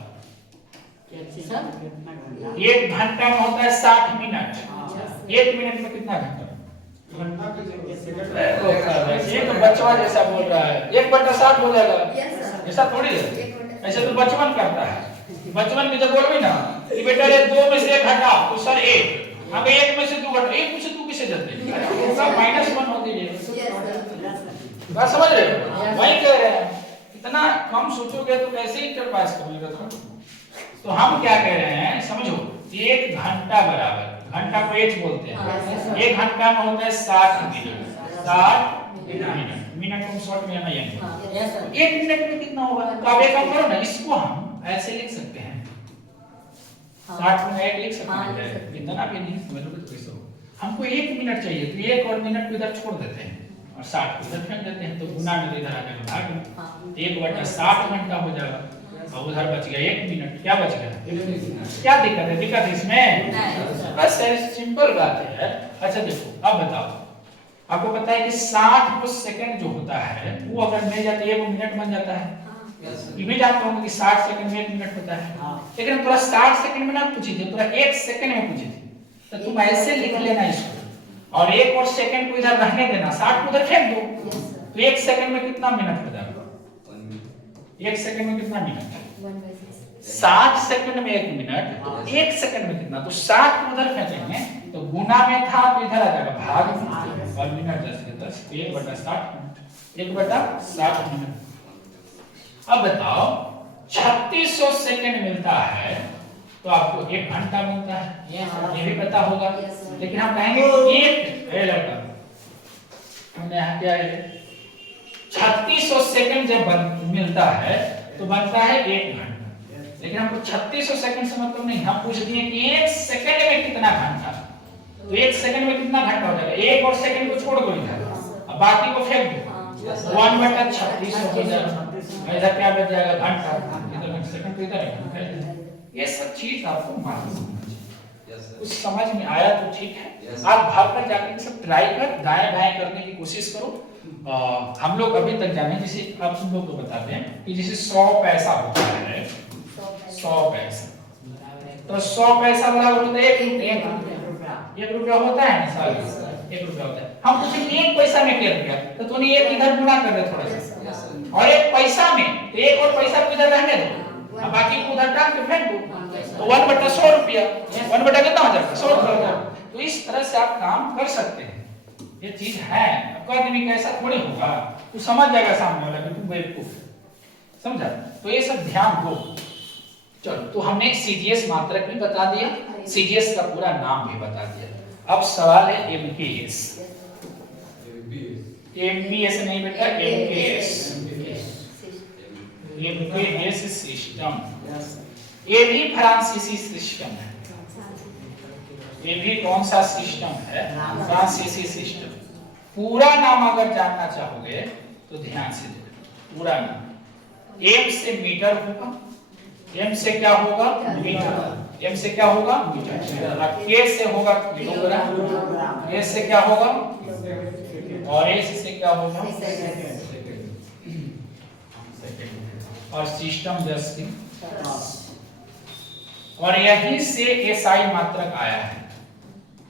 1 घंटा में होता है 60 मिनट, 1 मिनट में कितना घंटा, ये तो बचवा जैसा बोल रहा है, 1/60 हो जाएगा, ऐसा थोड़ी है, ऐसे तो बचपन करता है। बचपन में जब बोलोगे ना कि बेटा ये 2 में से 1 घटा तो सर 1, अब 1 में से 2 घटा, 1 में से 2 किसे जाते हैं, सब -1 होती है, बात समझ रहे हो, वही कह रहे हैं। इतना कम सोचोगे तो कैसे इंटर पास करोगे। तो हम क्या कह रहे हैं समझो, 1 घंटा बराबर, घंटा को h बोलते हैं, 1 घंटा में होता है 60 मिनट, 60 मिनट, मिनट को शॉर्ट में आना है, 1 मिनट में कितना होगा, तो आप एक काम करो ना, इसको हम ऐसे लिख सकते हैं, 60 मिनट लिख सकते हैं, इतना भी नहीं समझोगे तो कैसे होगा। हमको 1 मिनट चाहिए, तो 1 और मिनट को इधर छोड़ देते हैं और 60 को इधर फेंक देते हैं, तो गुना में इधर आ जाएगा भाग में, 1/60 घंटा हो जाएगा, और उधर बच गया 1 मिनट, क्या बच गया, क्या दिक्कत है, दिक्कत इसमें, बस सिंपल बात है। अच्छा देखो अब बताओ, आपको पता है कि 60 को सेकंड जो होता है वो अगर मिल जाते है 1 मिनट बन जाता है, ये भी जानते होंगे कि 60 सेकंड में 1 मिनट होता है, लेकिन पूरा 60 सेकंड में ना पूछी थी, पूरा 1 सेकंड में पूछी थी, तो तुम ऐसे लिख लेना इसको, और 1 और सेकंड को इधर रहने देना, 60 को उधर फेंक दो, तो 1 सेकंड में कितना मिनट हो जाएगा, 1 सेकंड में कितना मिनट, 60 सेकंड में 1 मिनट, तो 1 सेकंड में कितना, तो 60 को उधर फेंकेंगे तो गुना में था तो इधर आ जाएगा भाग में, और मिनट 10 के 10, 1/60 मिनट, 1/60 मिनट। अब बताओ 3600 सेकंड मिलता है तो आपको 1 घंटा मिलता है, ये भी पता होगा, लेकिन हम कहेंगे एक लड़का हमने यहाँ क्या है 3600 सेकंड जब मिलता है तो बनता है 1 घंटा, लेकिन हमको 3600 सेकंड से मतलब नहीं, हम पूछ दिए कि 1 सेकंड में कितना घंटा, तो 1 सेकंड में कितना घंटा हो जाएगा, 1 और सेकंड को छोड़ दो इधर, अब बाकी को फेंक दो, 1/3600 हो जाएगा, इधर क्या बच जाएगा घंटा, इधर सेकंड तो इधर है। ये सब चीज आपको मालूम होना चाहिए, कुछ समझ में आया तो ठीक है, आप घर पर जाकर सब ट्राई कर, दाएं बाएं करने की कोशिश करो। हम लोग अभी तक जाने, जैसे आप तुम लोग को बताते हैं कि जैसे 100 पैसा होता है, 100 पैसा, तो 100 पैसा वाला होता है 1 रुपया होता है ना, साल 1 रुपया होता है, हम पूछे 1 पैसा में क्या रुपया, तो तूने 1 इधर गुना कर दे थोड़ा सा, और 1 पैसा में तो 1 और पैसा को इधर रहने दो, अब बाकी को उधर टांग के फेंक दो, तो 1/100 रुपया, 1 कितना हो जाएगा 100 रुपया। तो इस तरह से आप काम कर सकते हैं, ये चीज है, आपका आदमी कैसा थोड़ी होगा, तू समझ जाएगा सामने वाला कि तू बेवकूफ, समझा, तो ये सब ध्यान दो। चलो तो हमने सीजीएस मात्रक भी बता दिया, सीजीएस का पूरा नाम भी बता दिया। अब सवाल है एमकेएस, एमबीएस नहीं बेटा, एमकेएस, एमकेएस सिस्टम, ये भी फ्रांसीसी सिस्टम है, ये भी कौन सा सिस्टम है, फ्रांसीसी सिस्टम। पूरा नाम अगर जानना चाहोगे तो ध्यान से देखो, पूरा नाम एम से मीटर होगा, एम से क्या होगा मीटर, एम से क्या होगा मीटर, के से होगा किलोग्राम, ए से क्या होगा और एस से क्या होगा और सिस्टम 10 की, और यहीं से एसआई मात्रक आया है,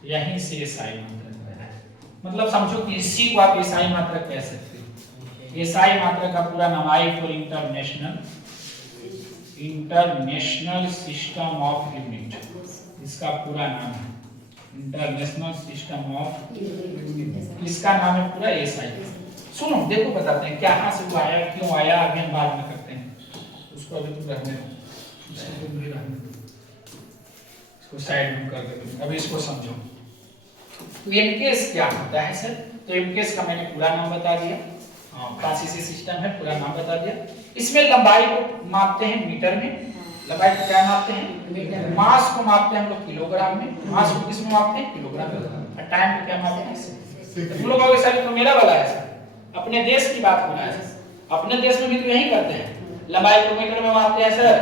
यहीं से एसआई मात्रक आया है, मतलब समझो कि इसी को आप एसआई मात्रक कह सकते हो। एसआई मात्रक का पूरा नाम I for international system of unit, इसका पूरा नाम है इंटरनेशनल सिस्टम ऑफ, इसका नाम है पूरा एसआई। सुनो देखो बताते हैं क्या से वो आया, क्यों आया, आगे हम बाद में करते हैं उसको। अभी तुम रहने दो, इसको तुम भी रहने दो, इसको साइड में कर दो। अभी इसको समझो। तो एमकेएस क्या होता है सर? तो एमकेएस का मैंने पूरा नाम बता दिया, फ्रांसीसी सिस्टम है, पूरा नाम बता दिया। इसमें लंबाई को मापते हैं मीटर में, लंबाई को क्या मापते हैं? मास को मापते हैं हम लोग किलोग्राम में, मास को किस में मापते हैं? किलोग्राम में। और टाइम को क्या मापते हैं? तुम लोगों के साथ तो मेरा वाला है सर, अपने देश की बात हो रहा है सर, अपने देश में भी तो यही करते हैं, लंबाई को मीटर में मापते हैं सर,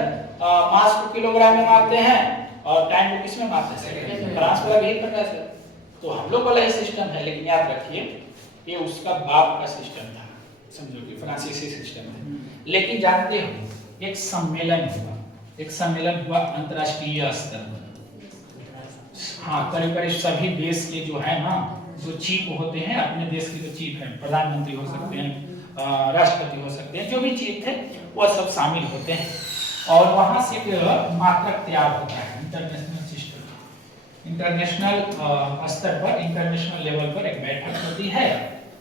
मास को किलोग्राम में मापते हैं, और टाइम को किस में मापते हैं सर? फ्रांस वाला भी करता है सर। तो हम लोग वाला ही सिस्टम है, लेकिन याद रखिए ये उसका बाप का सिस्टम था, समझो कि फ्रांसीसी सिस्टम है। लेकिन जानते हो एक सम्मेलन हुआ, एक सम्मेलन हुआ अंतरराष्ट्रीय स्तर पर। हाँ, करीब करीब सभी देश के जो है ना, जो चीफ होते हैं, अपने देश के जो चीफ हैं, प्रधानमंत्री हो सकते हैं, राष्ट्रपति हो सकते हैं, जो भी चीफ थे वो सब शामिल होते हैं। और वहां से एक मात्रक तैयार होता है, इंटरनेशनल सिस्टम, इंटरनेशनल स्तर पर, इंटरनेशनल लेवल पर एक बैठक होती है,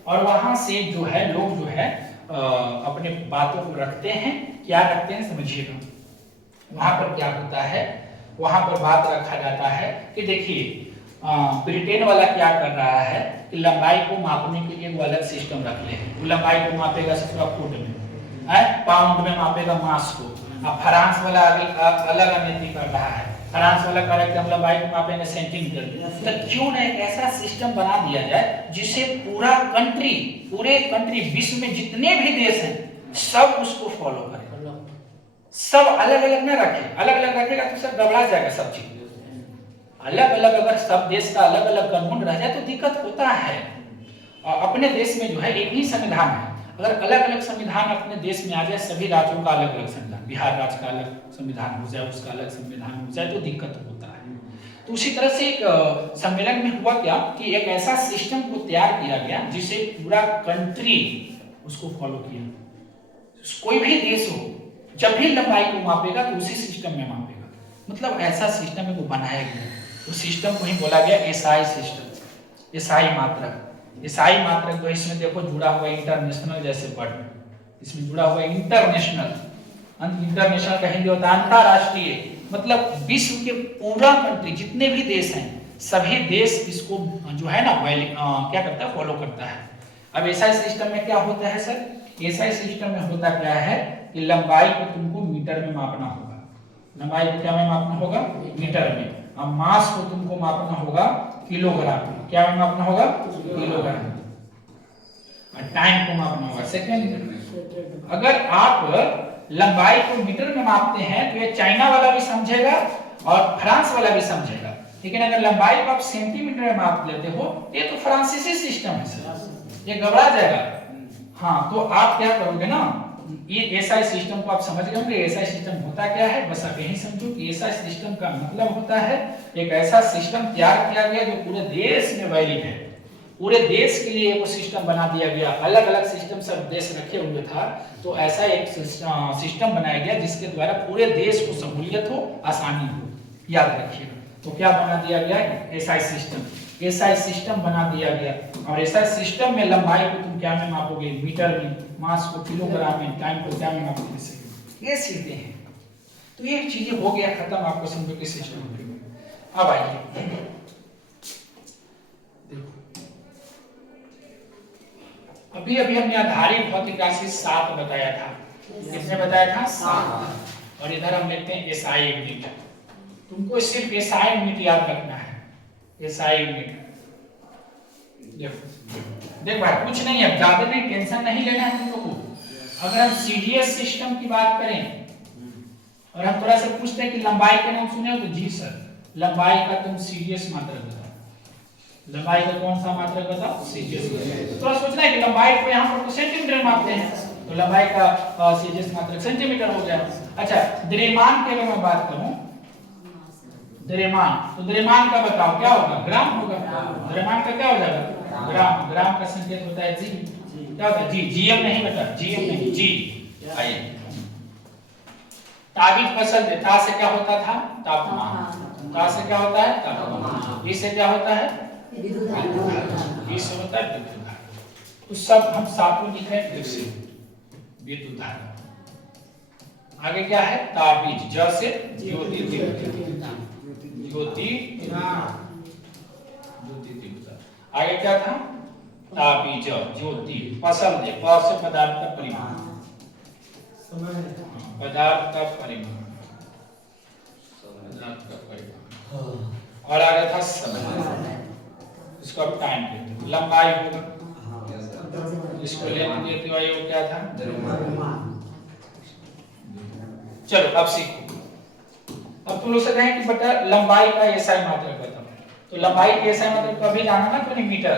और वहां से जो है लोग जो है अपने बातों को रखते हैं। क्या रखते हैं समझिएगा, वहां पर क्या होता है, वहां पर बात रखा जाता है कि देखिए ब्रिटेन वाला क्या कर रहा है कि लंबाई को मापने के लिए वो अलग सिस्टम रख ले, वो लंबाई को मापेगा फुट में, पाउंड में मापेगा मास को। अब फ्रांस वाला अलग अमेठी कर रहा है, फ्रांस वाला कह रहा है कि हम लंबाई को मापेंगे सेंटीमीटर। तो क्यों ना एक ऐसा सिस्टम बना दिया जाए जिसे पूरे कंट्री विश्व में जितने भी देश हैं सब उसको फॉलो करें, सब अलग अलग ना रखे, अलग अलग रखेगा तो सब गड़बड़ा जाएगा सब चीज। अलग अलग अगर सब देश का अलग अलग कानून रह जाए तो दिक्कत होता है। और अपने देश में जो है एक ही संविधान है, अगर अलग अलग संविधान अपने देश में आ जाए, सभी राज्यों का अलग अलग संविधान, बिहार राज्य का अलग संविधान हो जाए, उसका अलग संविधान हो जाए तो दिक्कत होता है। तो उसी तरह से एक सम्मेलन में हुआ क्या कि एक ऐसा सिस्टम को तैयार किया गया जिसे पूरा कंट्री उसको फॉलो किया। कोई भी देश हो जब भी लंबाई को मापेगा तो उसी सिस्टम में मापेगा, मतलब ऐसा सिस्टम को बनाया गया। उस सिस्टम को ही बोला गया एसआई सिस्टम, एसआई मात्रक। एसआई मात्रक जो इसमें देखो जुड़ा हुआ इंटरनेशनल जैसे वर्ड, इसमें जुड़ा हुआ इंटरनेशनल, इंटरनेशनल का हिंदी होता है अंतरराष्ट्रीय, मतलब विश्व के पूरा कंट्री जितने भी देश हैं सभी देश इसको जो है ना क्या करता है, फॉलो करता है। अब एसआई सिस्टम में क्या होता है सर? एसआई सिस्टम में होता क्या है कि लंबाई को तुमको मीटर में मापना होगा, लंबाई को क्या में मापना होगा? मीटर में। अब मास को तुमको मापना होगा किलोग्राम में, क्या में मापना होगा? किलोग्राम में। और टाइम को मापना होगा सेकंड में। अगर आप लंबाई को मीटर में मापते हैं तो ये चाइना वाला भी समझेगा और फ्रांस वाला भी समझेगा, लेकिन अगर लंबाई को आप सेंटीमीटर में माप लेते हो ये तो फ्रांसीसी सिस्टम है सर, ये घबरा जाएगा। हाँ, तो आप क्या करोगे ना, ये एसआई सिस्टम को आप समझ गए होंगे। एसआई सिस्टम होता क्या है, बस आप यही समझो कि एसआई सिस्टम का मतलब होता है एक ऐसा सिस्टम तैयार किया गया जो पूरे देश में वैलिड है, पूरे देश के लिए वो सिस्टम बना दिया गया। अलग अलग सिस्टम सब देश रखे हुए था, तो ऐसा एक सिस्टम बनाया गया जिसके द्वारा पूरे देश को सहूलियत हो, आसानी हो। याद रखिएगा, तो क्या बना दिया गया? एसआई सिस्टम, एसआई सिस्टम बना दिया गया। और एसआई सिस्टम में लंबाई को तुम क्या में मापोगे? मीटर में, मास को किलोग्राम में, टाइम को क्या में मापोगे? ये सीधे हैं। तो ये चीजें हो गया खत्म, आपको समझो कि सिस्टम हो गया। अब आइए देखो, अभी हमने आधारित भौतिक राशि 7 बताया था। किसने बताया था? 7। और इधर हम लिखते हैं एसआई यूनिट। तुमको सिर्फ एसआई यूनिट याद रखना है, एसआई यूनिट। देख भाई कुछ नहीं है, ज्यादा नहीं, टेंशन नहीं लेना है तुम लोग को। अगर हम सीडीएस सिस्टम की बात करें और हम थोड़ा सा पूछते हैं कि लंबाई का नाम सुने हो, तो जी सर, लंबाई का तुम सीडीएस मात्रक बताओ। लंबाई का कौन सा मात्रक बताओ? सीडीएस। थोड़ा सोचना है कि लंबाई को यहाँ पर तो सेंटीमीटर में मापते हैं, तो लंबाई का सीडीएस मात्रक सेंटीमीटर हो गया। अच्छा, द्रव्यमान की अगर मैं बात करूं, द्रव्यमान, तो द्रव्यमान का बताओ क्या होगा? ग्राम होगा। द्रव्यमान का क्या हो जाएगा? ग्राम। ग्राम का संकेत होता है जी, क्या होता है? जी। जीएम नहीं बेटा, जीएम नहीं, जी। आइए, ताबिज फसल में ता से क्या होता था? तापमान। ता से क्या होता है? तापमान। बी से क्या होता है? विद्युत धारा। बी से होता है विद्युत धारा। तो सब हम सातों लिख रहे हैं फिर से विद्युत धारा। आगे क्या है ताबीज, ज से ज्योति तीव्रता, ज्योति तीव्रता। आगे क्या था ताबीज ज्योति, फसल दे प से पदार्थ का परिमाण, पदार्थ का परिमाण, पदार्थ का परिमाण। और आगे था समय, इसको अब टाइम कहते हैं। लंबाई होगा, इसको लेंथ देते हुए वो क्या था द्रव्यमान। चलो अब सीखो। अब तुम लोग से कहें कि बेटा लंबाई का एसआई मात्रक बताओ, तो लंबाई के एसआई मात्रक कभी जाना ना तो मीटर,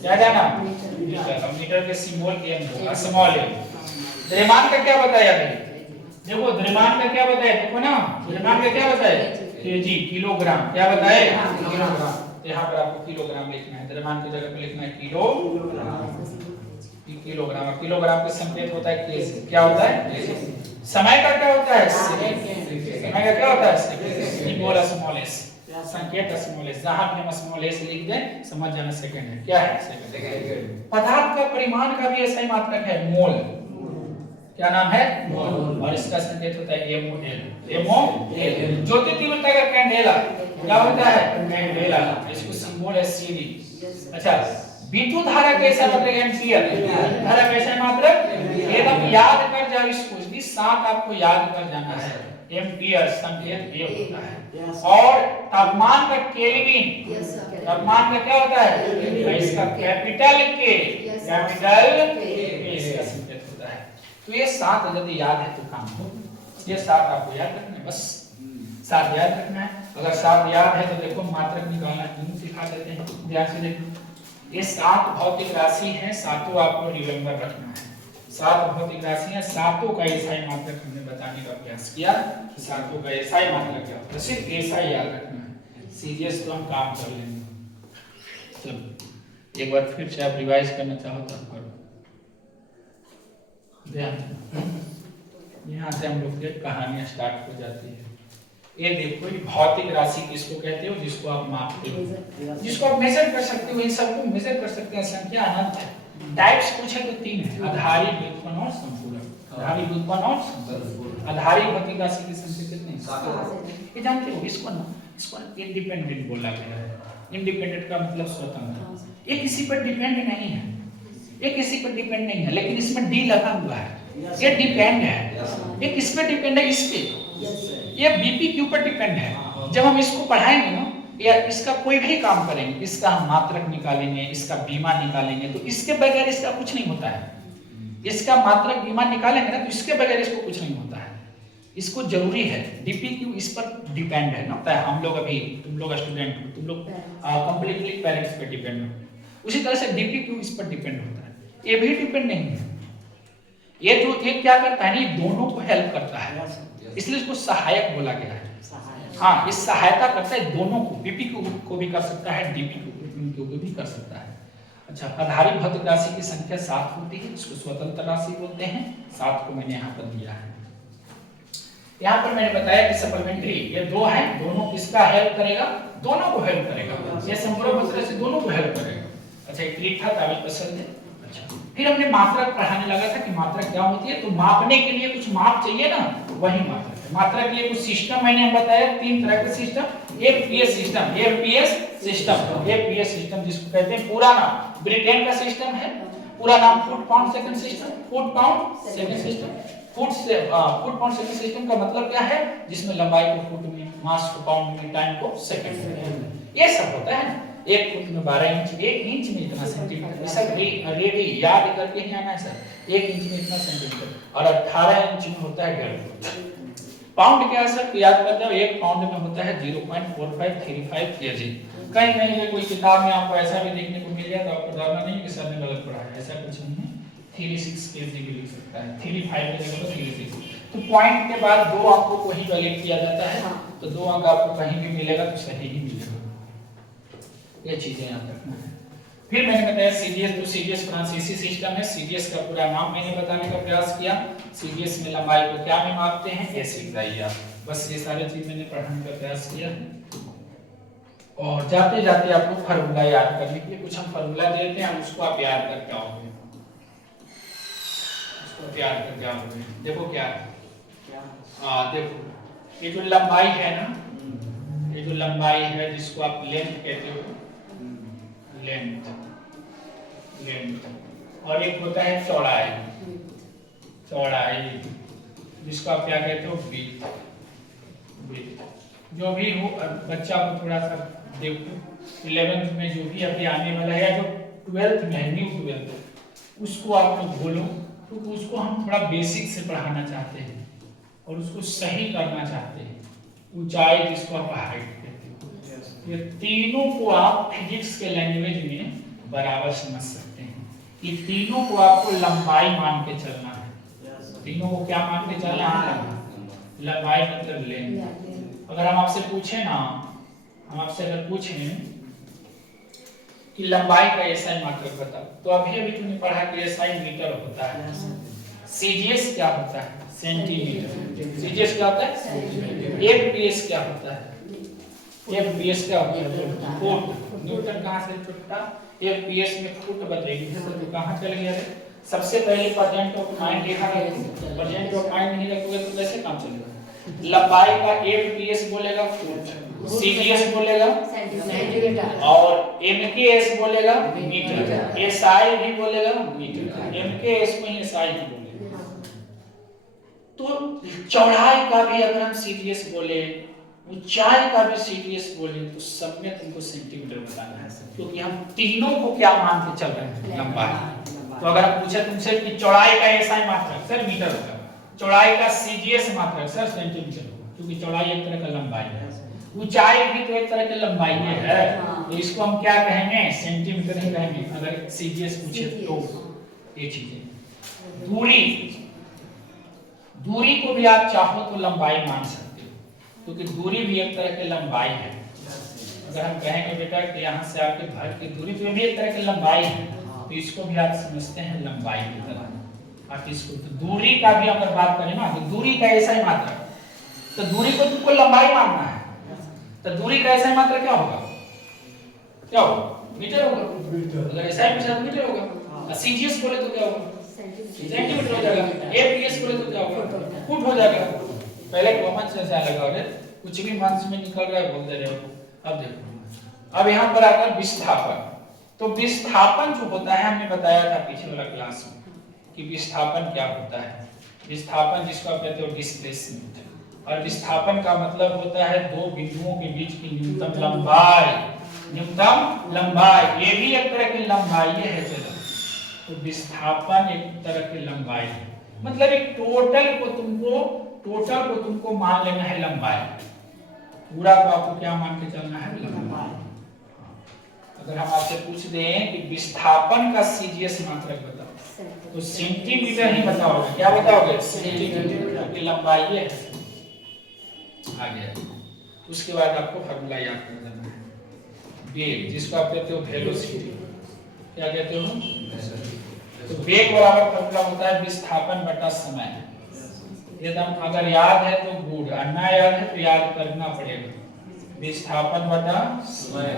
क्या जाना मीटर। अब मीटर के सिंबल एम होगा, स्मॉल एम। द्रव्यमान का क्या बताया भाई, देखो द्रव्यमान का क्या बताया, देखो ना द्रव्यमान का क्या बताया केजी, किलोग्राम, क्या बताए किलोग्राम। तो यहाँ पर आपको किलोग्राम लिखना है, द्रव्यमान की जगह पे लिखना है किलोग्राम। किलोग्राम का संकेत होता है केजी, क्या होता है केजी। समय का क्या होता है समय का क्या होता है सिंबल स्मॉल एस, संकेत स्मॉल एस। जहां भी हम स्मॉल एस लिख दें समझ जाना सेकंड है, क्या है सेकंड। पदार्थ का परिमाण का भी ऐसा ही मात्रक है मोल, क्या नाम है मोल, और इसका संकेत होता है एमओएल। एमओएल ज्योति तीव्रता का कैंडेला क्या होता है कैंडेला, इसको सिंबल है सीडी। अच्छा विद्युत धारा कैसा मात्रक एम्पियर, धारा कैसा मात्रक एकदम याद कर जाओ इसको, इसकी साथ आपको याद कर जाना है। एम्पियर संकेत ये होता है, और तापमान का केल्विन, तापमान का क्या होता है इसका कैपिटल के, कैपिटल के इसका संकेत होता है। तो ये सात यदि याद है तो काम हो, ये सात आपको याद रखना है, बस सात याद रखना है। अगर सात याद है तो देखो मात्रक निकालना यूं सिखा देते हैं, ध्यान से देखो। ये सात भौतिक राशि हैं, सातों आपको रिमेंबर रखना है। सात भौतिक राशि हैं, सातों का एसआई मात्रक हमने बताने का प्रयास किया, सातों का एसआई मात्रक क्या होता है, सिर्फ एसआई याद रखना है, सीरियस तो हम काम कर लेंगे। चलो एक बार फिर से आप रिवाइज करना चाहो तो करो, ध्यान। यहाँ से हम लोग की कहानियां स्टार्ट हो जाती है। ये देखो ये भौतिक राशि किसको कहते हो, जिसको आप मापते हो, जिसको आप मेजर कर सकते हो, इन सबको मेजर कर सकते हैं। संख्या अनंत है। टाइप्स पूछे तो तीन है, आधारी, व्युत्पन्न और संपूरक। आधारी, व्युत्पन्न और संपूरक। आधारी भौतिक राशि की संख्या कितनी है, ये जानते हो। इसको इंडिपेंडेंट बोला गया है। इंडिपेंडेंट का मतलब स्वतंत्र, ये किसी पर डिपेंड नहीं है, ये किसी पर डिपेंड नहीं है, लेकिन इसमें डी लगा हुआ है, ये डिपेंड है। ये किस पे डिपेंड है, इस पे, ये बीपी क्यू पर डिपेंड है। जब हम इसको पढ़ाएंगे ना या इसका कोई भी काम करेंगे, इसका हम मात्रक निकालेंगे, इसका बीमा निकालेंगे, तो इसके बगैर इसका कुछ नहीं होता है। इसका मात्रक बीमा निकालेंगे ना तो इसके बगैर इसको कुछ नहीं होता है, इसको जरूरी है। डीपीक्यू इस पर डिपेंड है ना, होता है। हम लोग अभी तुम लोग स्टूडेंट हो, तुम लोग कंप्लीटली पेरेंट्स पे डिपेंड हो, उसी तरह से डीपीक्यू इस पर डिपेंड होता है। ये भी डिपेंड नहीं है, ये जो ये क्या करता है, ये दोनों को हेल्प करता है, इसलिए इसको सहायक बोला गया है। हाँ, ये सहायता करता है दोनों को, बीपीक्यू को भी कर सकता है, डीपीक्यू को भी कर सकता है। अच्छा, आधारी भौतिक राशि की संख्या 7 होती है, इसको स्वतंत्र राशि बोलते हैं। 7 को मैंने यहाँ पर दिया है। यहाँ पर मैंने बताया कि सप्लीमेंट्री ये दो है, दोनों किसका हेल्प करेगा, दोनों को हेल्प करेगा। ये संपूरक भौतिक राशि दोनों को हेल्प करेगा। अच्छा, एक ट्रिक था ताबीज पसंद है। अच्छा, फिर हमने मात्रक पढ़ाने लगा था कि मात्रक क्या होती है, तो मापने के लिए कुछ माप चाहिए ना, वही मात्रक है। मात्रक के लिए कुछ सिस्टम मैंने बताया, 3 तरह के सिस्टम। एक PS system, FPS system, FPS system जिसको कहते हैं, पूरा नाम ब्रिटेन का सिस्टम है, पूरा नाम foot pound second system. Foot pound second system, foot pound second system का मतलब क्या है, जिसमें लंबाई को फुट में, मास को पाउंड में, टाइम को सेकंड में, ये सब होता है। 1 फुट में 12 इंच, 1 इंच में इतना सेंटीमीटर, सब रेडी याद करके ही आना है सर। 1 इंच में इतना सेंटीमीटर, और 18 इंच में होता है 1.5 फुट। पाउंड क्या है सर, याद कर जाओ, 1 पाउंड में होता है 0.4535 kg। कहीं कहीं पे कोई किताब में आपको ऐसा भी देखने को मिल जाए तो आपको डरना नहीं कि सर ने गलत पढ़ा है, ऐसा कुछ नहीं है। 36 kg भी लिख सकता है, 35 की जगह 36। तो पॉइंट के बाद 2 अंकों को ही वैलिड किया जाता है, तो 2 अंक आपको कहीं भी मिलेगा तो सही ही मिलेगा। ये चीजें याद रखना है। फिर मैंने बताया सीडीएस, तो सीडीएस फ्रांसीसी सिस्टम है। सीडीएस का पूरा नाम मैंने बताने का प्रयास किया। सीडीएस में लंबाई को क्या में मापते हैं, ये सीख जाइए आप। बस ये सारे चीज मैंने पढ़ाने का प्रयास किया। और जाते जाते आपको फार्मूला याद करने के लिए कुछ हम फार्मूला देते हैं, उसको आप याद करके आओगे। तैयार कर जाओगे। देखो क्या देखो ये जो लंबाई है ना, ये जो लंबाई है जिसको आप लेंथ कहते हो, लेंथ, और एक होता है चौड़ाई, जिसको आप क्या कहते हो, विड्थ। जो भी हो बच्चा को थोड़ा सा देखो, 11th में जो भी अभी आने वाला है, या जो 12th में है, न्यू 12th, उसको आप लोग बोलो, क्योंकि उसको हम थोड़ा बेसिक से पढ़ाना चाहते हैं और उसको सही करना चाहते हैं। ऊंचाई जिसको आप हाइट कहते हो, ये तीनों को आप फिजिक्स के लैंग्वेज में बराबर समझ सकते हैं। ये तीनों को आपको लंबाई मान के चलना है। तीनों को क्या मान के चलना है? लंबाई मतलब लेंथ। अगर हम आपसे पूछे ना, हम आपसे अगर पूछें कि लंबाई का एसआई मात्रक बताओ, तो अभी तुमने पढ़ा कि एसआई मीटर होता है, सीजीएस क्या होता है? सेंटीमीटर। सीजीएस क्या होता है? एफपीएस क्या होता है? एफपीएस क्या होता है? फुट। न्यूटन कहाँ से छुट्टा? एफपीएस में फुट बदलेगी तो कहाँ चल गया रे? सबसे पहले प्रेजेंट ऑफ माइंड लिखा रखो। प्रेजेंट ऑफ माइंड नहीं रखोगे तो कैसे काम चलेगा? लंबाई का एफपीएस बोलेगा फुट, सीजीएस बोलेगा सेंटीमीटर, और एमकेएस बोलेगा मीटर, एसआई भी बोलेगा मीटर, एमकेएस में एसआई भी बोलेगा। तो चौड़ाई का भी अगर हम सीजीएस बोले, ऊंचाई का भी सीजीएस बोले, तो सब में तुमको सेंटीमीटर बताना है, क्योंकि हम तीनों को क्या मान के चल रहे हैं? लंबाई। तो अगर हम पूछे तुमसे कि चौड़ाई का एसआई मात्रक, सर मीटर होगा, चौड़ाई का सीजीएस मात्रक, सर सेंटीमीटर होगा, क्योंकि चौड़ाई एक तरह का लंबाई है, ऊंचाई भी तो एक तरह की लंबाई है, तो इसको हम क्या कहेंगे? सेंटीमीटर ही कहेंगे अगर सीजीएस पूछे तो। ये चीजें, दूरी को भी आप चाहो तो लंबाई मान सकते हो, क्योंकि दूरी भी एक तरह की लंबाई है। अगर हम कहेंगे बेटा कि यहाँ से आपके घर की दूरी, तो भी एक तरह की लंबाई है, तो इसको भी आप समझते हैं लंबाई की तरह। आप इसको, तो दूरी का भी अगर बात करें ना, तो दूरी का ऐसा ही मात्रा, तो दूरी को तुमको लंबाई मानना है, तो दूरी का ऐसा ही मात्रा क्या होगा? क्या होगा? मीटर होगा। अगर ऐसा ही पूछा तो मीटर होगा। सीजीएस बोले तो क्या होगा? सेंटीमीटर हो जाएगा। एपीएस बोले तो क्या होगा? फुट हो जाएगा। पहले कॉमन सेंस आ लगा और कुछ भी मन में निकल रहा है बोल दे रहे हो। अब देखो, अब यहाँ पर आता है विस्थापन। तो विस्थापन जो होता है, हमने बताया था पिछले वाला क्लास में कि विस्थापन क्या होता है। विस्थापन जिसको आप कहते हो डिस्प्लेसमेंट, और विस्थापन का मतलब होता है दो बिंदुओं के बीच की न्यूनतम लंबाई। न्यूनतम लंबाई, ये भी एक तरह की लंबाई है। चलो, तो विस्थापन एक तरह की लंबाई है, मतलब एक टोटल को तुमको मान लेना है लंबाई, पूरा को आपको क्या मान के चलना है? लंबाई। अगर हम आपसे पूछ दें कि विस्थापन का सीजीएस मात्रक बताओ, तो सेंटीमीटर ही बताओगे। क्या बताओगे? सेंटीमीटर की लंबाई है। आ गया। उसके बाद आपको फार्मूला याद कर देना है, वेग, जिसको आप कहते हो वेलोसिटी। क्या कहते हो? तो वेग बराबर फार्मूला होता है विस्थापन बटा समय। एकदम अगर याद है तो गुड, और ना याद है तो याद करना पड़ेगा। विस्थापन बटा समय,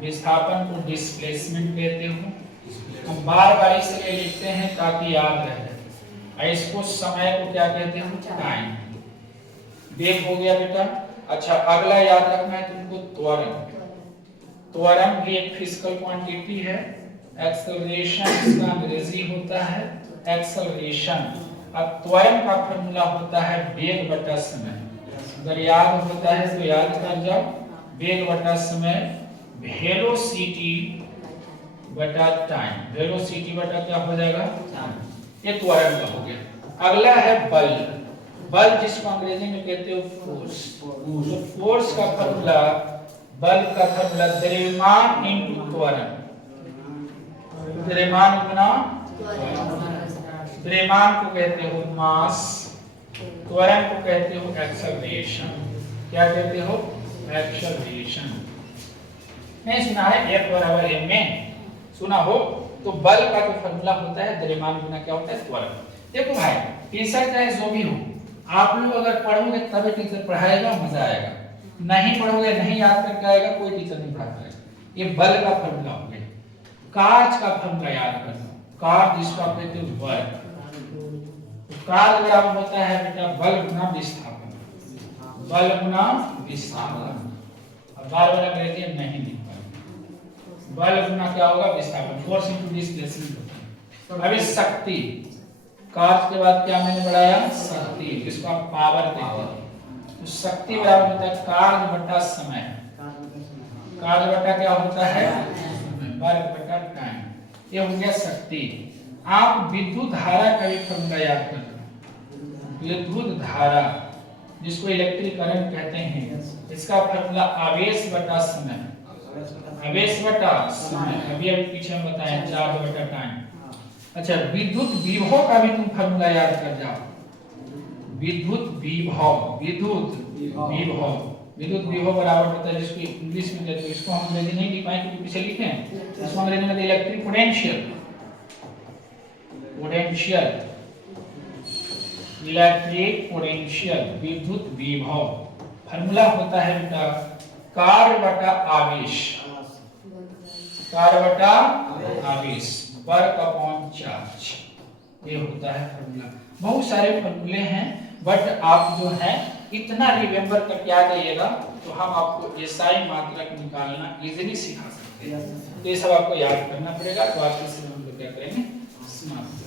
विस्थापन को डिस्प्लेसमेंट कहते हो। हम बार बार इसलिए लिखते हैं ताकि याद रहे। इसको समय को क्या कहते हैं? टाइम। वेग हो गया बेटा। अच्छा, अगला याद रखना है तुमको त्वरण। त्वरण भी एक फिजिकल क्वांटिटी है। एक्सेलरेशन इसका अंग्रेजी होता है एक्सेलरेशन। अब त्वरण का फॉर्मूला होता है वेग बटा समय। अगर याद होता है तो याद कर जाओ, वेग बटा समय, वेलोसिटी बटा टाइम। वेलोसिटी बटा क्या हो जाएगा? ये त्वरण का हो गया। अगला है बल। बल जिसको अंग्रेजी में कहते हो फोर्स। तो फोर्स का फॉर्मूला, बल का फॉर्मूला द्रव्यमान इनटू त्वरण। द्रव्यमान गुना द्रव्यमान को कहते हो मास, त्वरण को कहते हो एक्सेलरेशन। क्या कहते हो? एक्सेलरेशन। नहीं सुना है? F बराबर m में सुना हो? तो बल का जो फॉर्मूला होता है द्रव्यमान गुना क्या होता है? त्वरण। देखो भाई, टीचर चाहे जो भी हो, आप लोग अगर पढ़ोगे तभी टीचर पढ़ाएगा, मजा आएगा। नहीं पढ़ोगे, नहीं याद करके आएगा, कोई टीचर नहीं पढ़ा पाएगा। ये बल का फॉर्मूला हो गया। कार्य का फॉर्मूला याद करना, कार्य जिसको आप कहते हो वर्क। कार्य बराबर होता है बेटा बल गुना विस्थापन, बल गुना विस्थापन। अब बार बार कहते हैं नहीं लिख पाएंगे, बल गुना क्या होगा विस्थापन, फोर्स इनटू डिस्प्लेसमेंट। अब इस शक्ति, कार्य के बाद क्या मैंने बढ़ाया शक्ति, जिसको आप पावर कहते हैं। तो शक्ति बराबर होता है कार्य बटा समय, कार्य बटा क्या होता है वर्क बटा टाइम, ये हो गया शक्ति। आप विद्युत धारा का भी फॉर्मूला याद कर लो, विद्युत धारा जिसको इलेक्ट्रिक करंट कहते हैं, इसका फॉर्मूला आवेश बटा समय, आवेश बटा समय, अभी अभी पीछे हम बताएं चार्ज बटा टाइम। अच्छा, विद्युत विभव का भी तुम फॉर्मूला याद कर जाओ, विद्युत विभव, विद्युत विभव, विद्युत विभव बराबर होता है, जिसको इंग्लिश में कहते हैं, इसको हम अंग्रेजी नहीं लिख पाए क्योंकि पीछे लिखे हैं, इसको अंग्रेजी में electric potential, potential, electric potential, विद्युत विभव। फॉर्मूला होता है बेटा कार्य बटा आवेश, कार्य बटा आवेश, वर्क अपॉन चार्ज, ये होता है फॉर्मूला। बहुत सारे फॉर्मूले हैं, बट आप जो है इतना रिमेंबर करके आ जाइएगा तो हम आपको एसआई मात्रक निकालना इजीली सिखा सकते हैं। तो ये सब आपको याद करना पड़ेगा। तो आज के हम लोग क्या करेंगे, समाप्त।